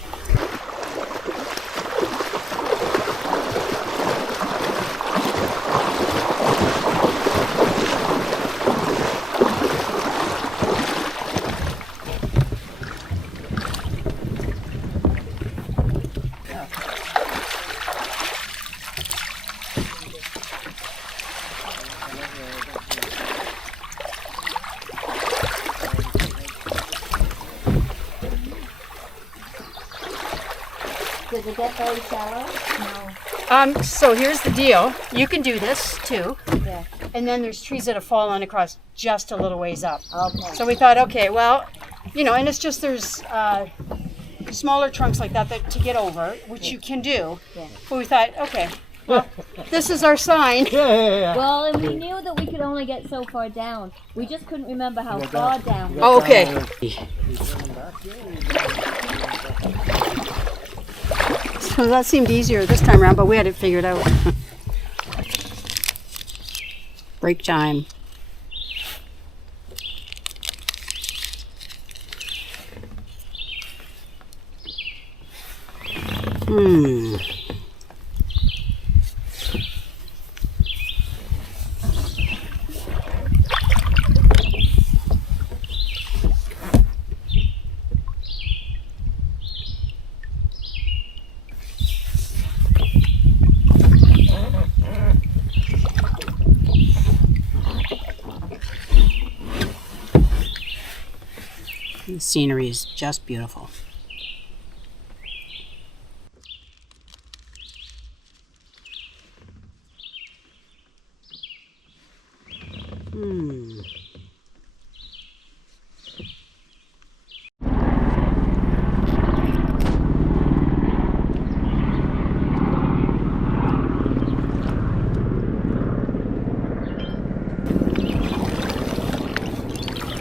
Does it get very shallow? So here's the deal. You can do this too. Yeah. And then there's trees that have fallen across just a little ways up. Okay. So we thought, okay, well, and it's just there's smaller trunks like that to get over, which you can do. Yeah. But we thought, okay, well, this is our sign. Well, and we knew that we could only get so far down. We just couldn't remember how far down. Oh, okay. So that seemed easier this time around, but we had it figured out. Break time. The scenery is just beautiful.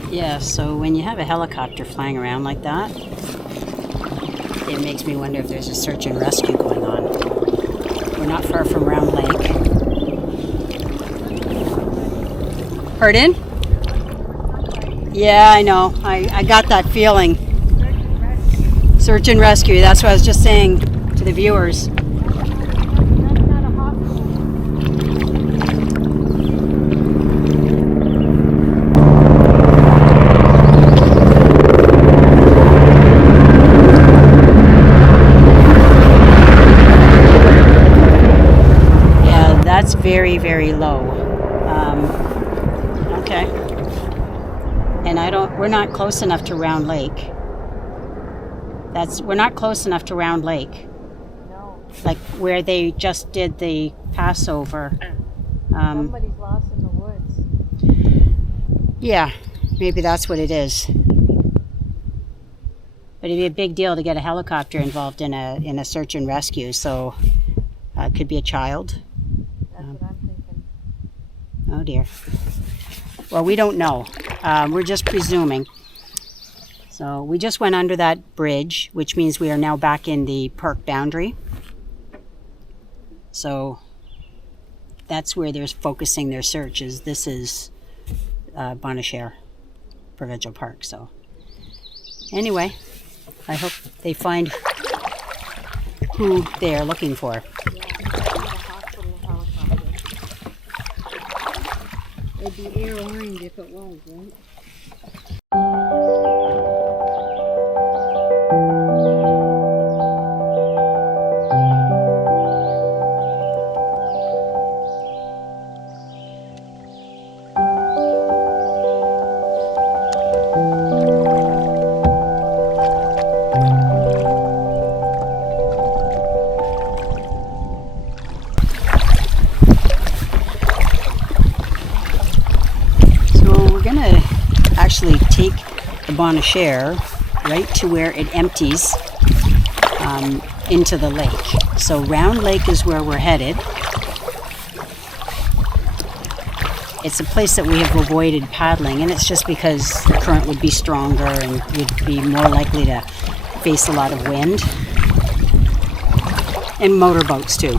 Yeah, so when you have a helicopter flying around like that, it makes me wonder if there's a search and rescue going on. We're not far from Round Lake. Pardon? Yeah, I know. I got that feeling. Search and rescue. That's what I was just saying to the viewers. Very, very low. we're not close enough to Round Lake. We're not close enough to Round Lake. No. Like where they just did the Passover. Somebody's lost in the woods. Yeah, maybe that's what it is. But it'd be a big deal to get a helicopter involved in a search and rescue. So it could be a child. That's what I'm thinking. Oh dear. Well, we don't know. We're just presuming. So we just went under that bridge, which means we are now back in the park boundary. So that's where they're focusing their searches. This is Bonnechere Provincial Park. So anyway, I hope they find who they are looking for. It'd be air orange if it was, right? Actually take the Bonnechere right to where it empties into the lake. So Round Lake is where we're headed. It's a place that we have avoided paddling, and it's just because the current would be stronger and would be more likely to face a lot of wind. And motorboats too.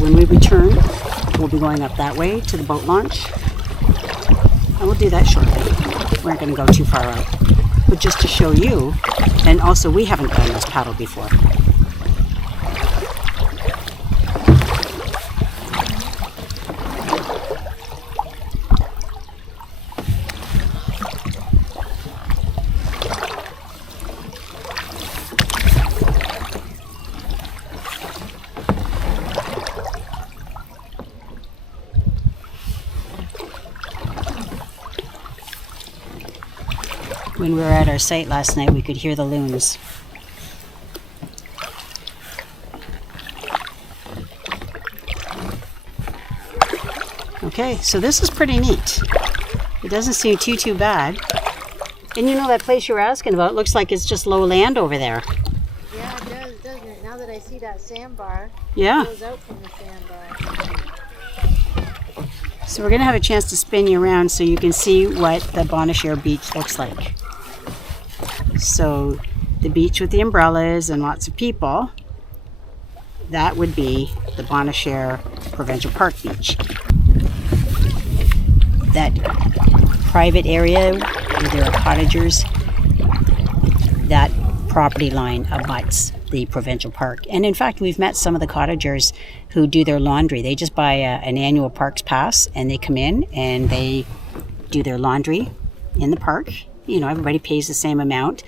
When we return, we'll be going up that way to the boat launch. And we'll do that shortly. We aren't going to go too far out. But just to show you, and also we haven't done this paddle before. When we were at our site last night, we could hear the loons. Okay, so this is pretty neat. It doesn't seem too bad. And you know that place you were asking about, looks like it's just low land over there. Yeah, it does, doesn't it? Now that I see that sandbar, Yeah. it goes out from the sandbar. So we're going to have a chance to spin you around so you can see what the Bonnechere beach looks like. So the beach with the umbrellas and lots of people, that would be the Bonnechere Provincial Park beach. That private area where there are cottagers, that property line abuts the provincial park. And in fact, we've met some of the cottagers who do their laundry. They just buy an annual parks pass and they come in and they do their laundry in the park. You know, everybody pays the same amount.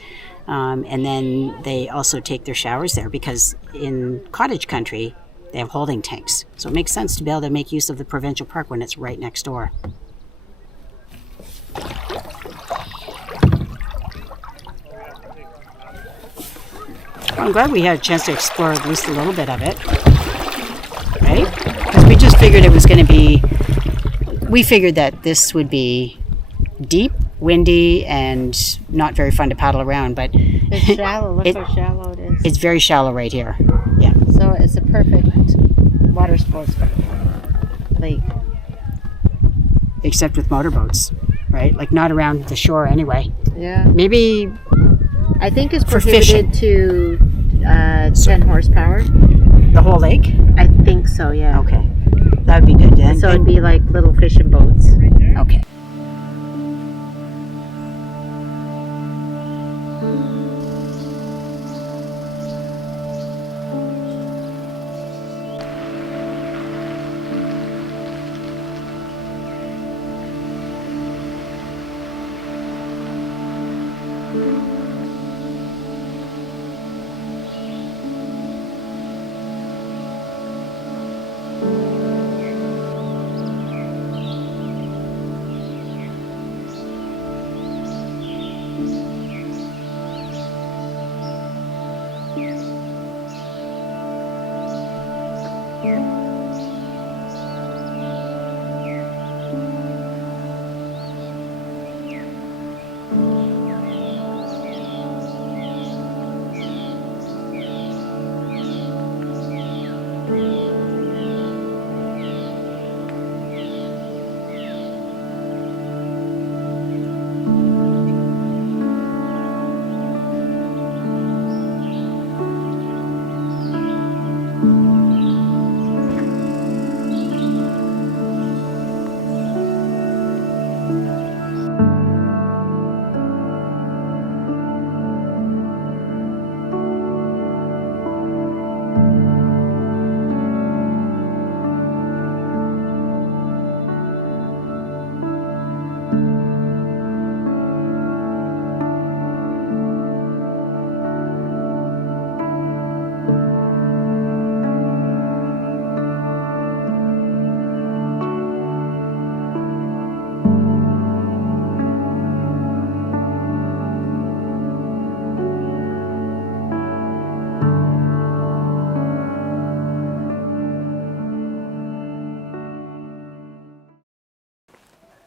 And then they also take their showers there because in cottage country, they have holding tanks. So it makes sense to be able to make use of the provincial park when it's right next door. I'm glad we had a chance to explore at least a little bit of it, right? Because we just figured it was going to be, we figured that this would be deep, windy, and not very fun to paddle around, but It's shallow. Look how shallow it is. it's very shallow right here. Yeah. So it's a perfect water sports lake. Except with motorboats, right? Like not around the shore anyway. Yeah. Maybe I think it's For prohibited to 10 horsepower. the whole lake? I think so, yeah. Okay. That would be good then. So it'd be like little fishing boats. Okay.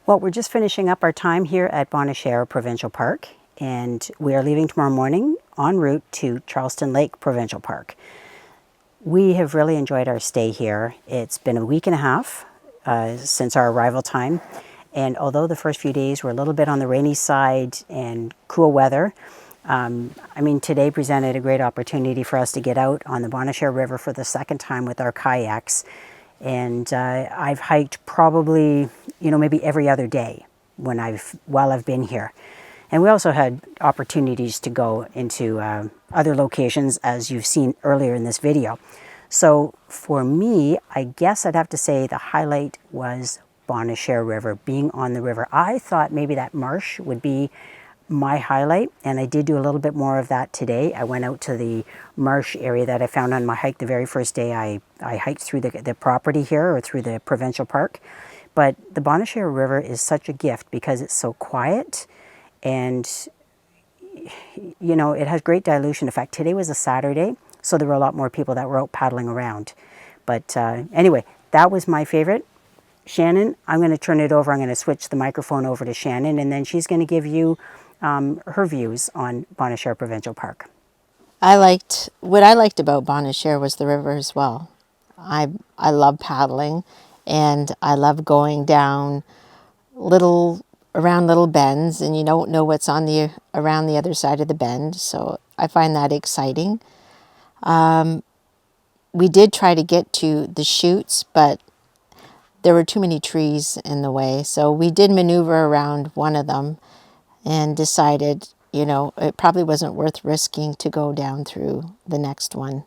Well, we're just finishing up our time here at Bonnechere Provincial Park, and we are leaving tomorrow morning en route to Charleston Lake Provincial Park. We have really enjoyed our stay here. It's been a week and a half since our arrival time, and although the first few days were a little bit on the rainy side and cool weather, I mean, today presented a great opportunity for us to get out on the Bonnechere River for the second time with our kayaks. And I've hiked probably, maybe every other day while I've been here. And we also had opportunities to go into other locations, as you've seen earlier in this video. So for me, I guess I'd have to say the highlight was Bonnechere River, being on the river. I thought maybe that marsh would be my highlight, and I did do a little bit more of that today. I went out to the marsh area that I found on my hike the very first day I hiked through the property here, or through the provincial park. But the Bonnechere River is such a gift because it's so quiet, and it has great dilution effect. Today was a Saturday, so there were a lot more people that were out paddling around. But anyway, that was my favorite. Shannon, I'm going to turn it over. I'm going to switch the microphone over to Shannon, and then she's going to give you her views on Bonnechere Provincial Park. What I liked about Bonnechere was the river as well. I love paddling, and I love going down around little bends, and you don't know what's around the other side of the bend. So I find that exciting. We did try to get to the chutes, but there were too many trees in the way. So we did maneuver around one of them and decided, it probably wasn't worth risking to go down through the next one.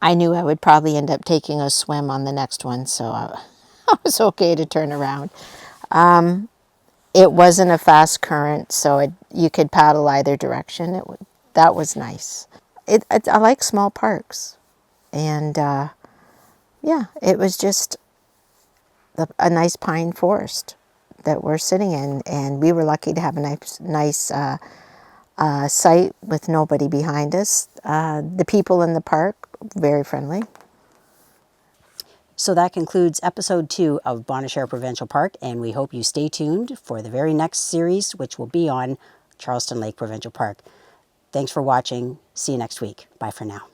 I knew I would probably end up taking a swim on the next one, so I was okay to turn around. It wasn't a fast current, so you could paddle either direction. That was nice. I like small parks, and yeah, it was just a nice pine forest that we're sitting in, and we were lucky to have a nice site with nobody behind us. The people in the park, very friendly. So that concludes episode 2 of Bonnechere Provincial Park, and we hope you stay tuned for the very next series, which will be on Charleston Lake Provincial Park. Thanks for watching. See you next week. Bye for now.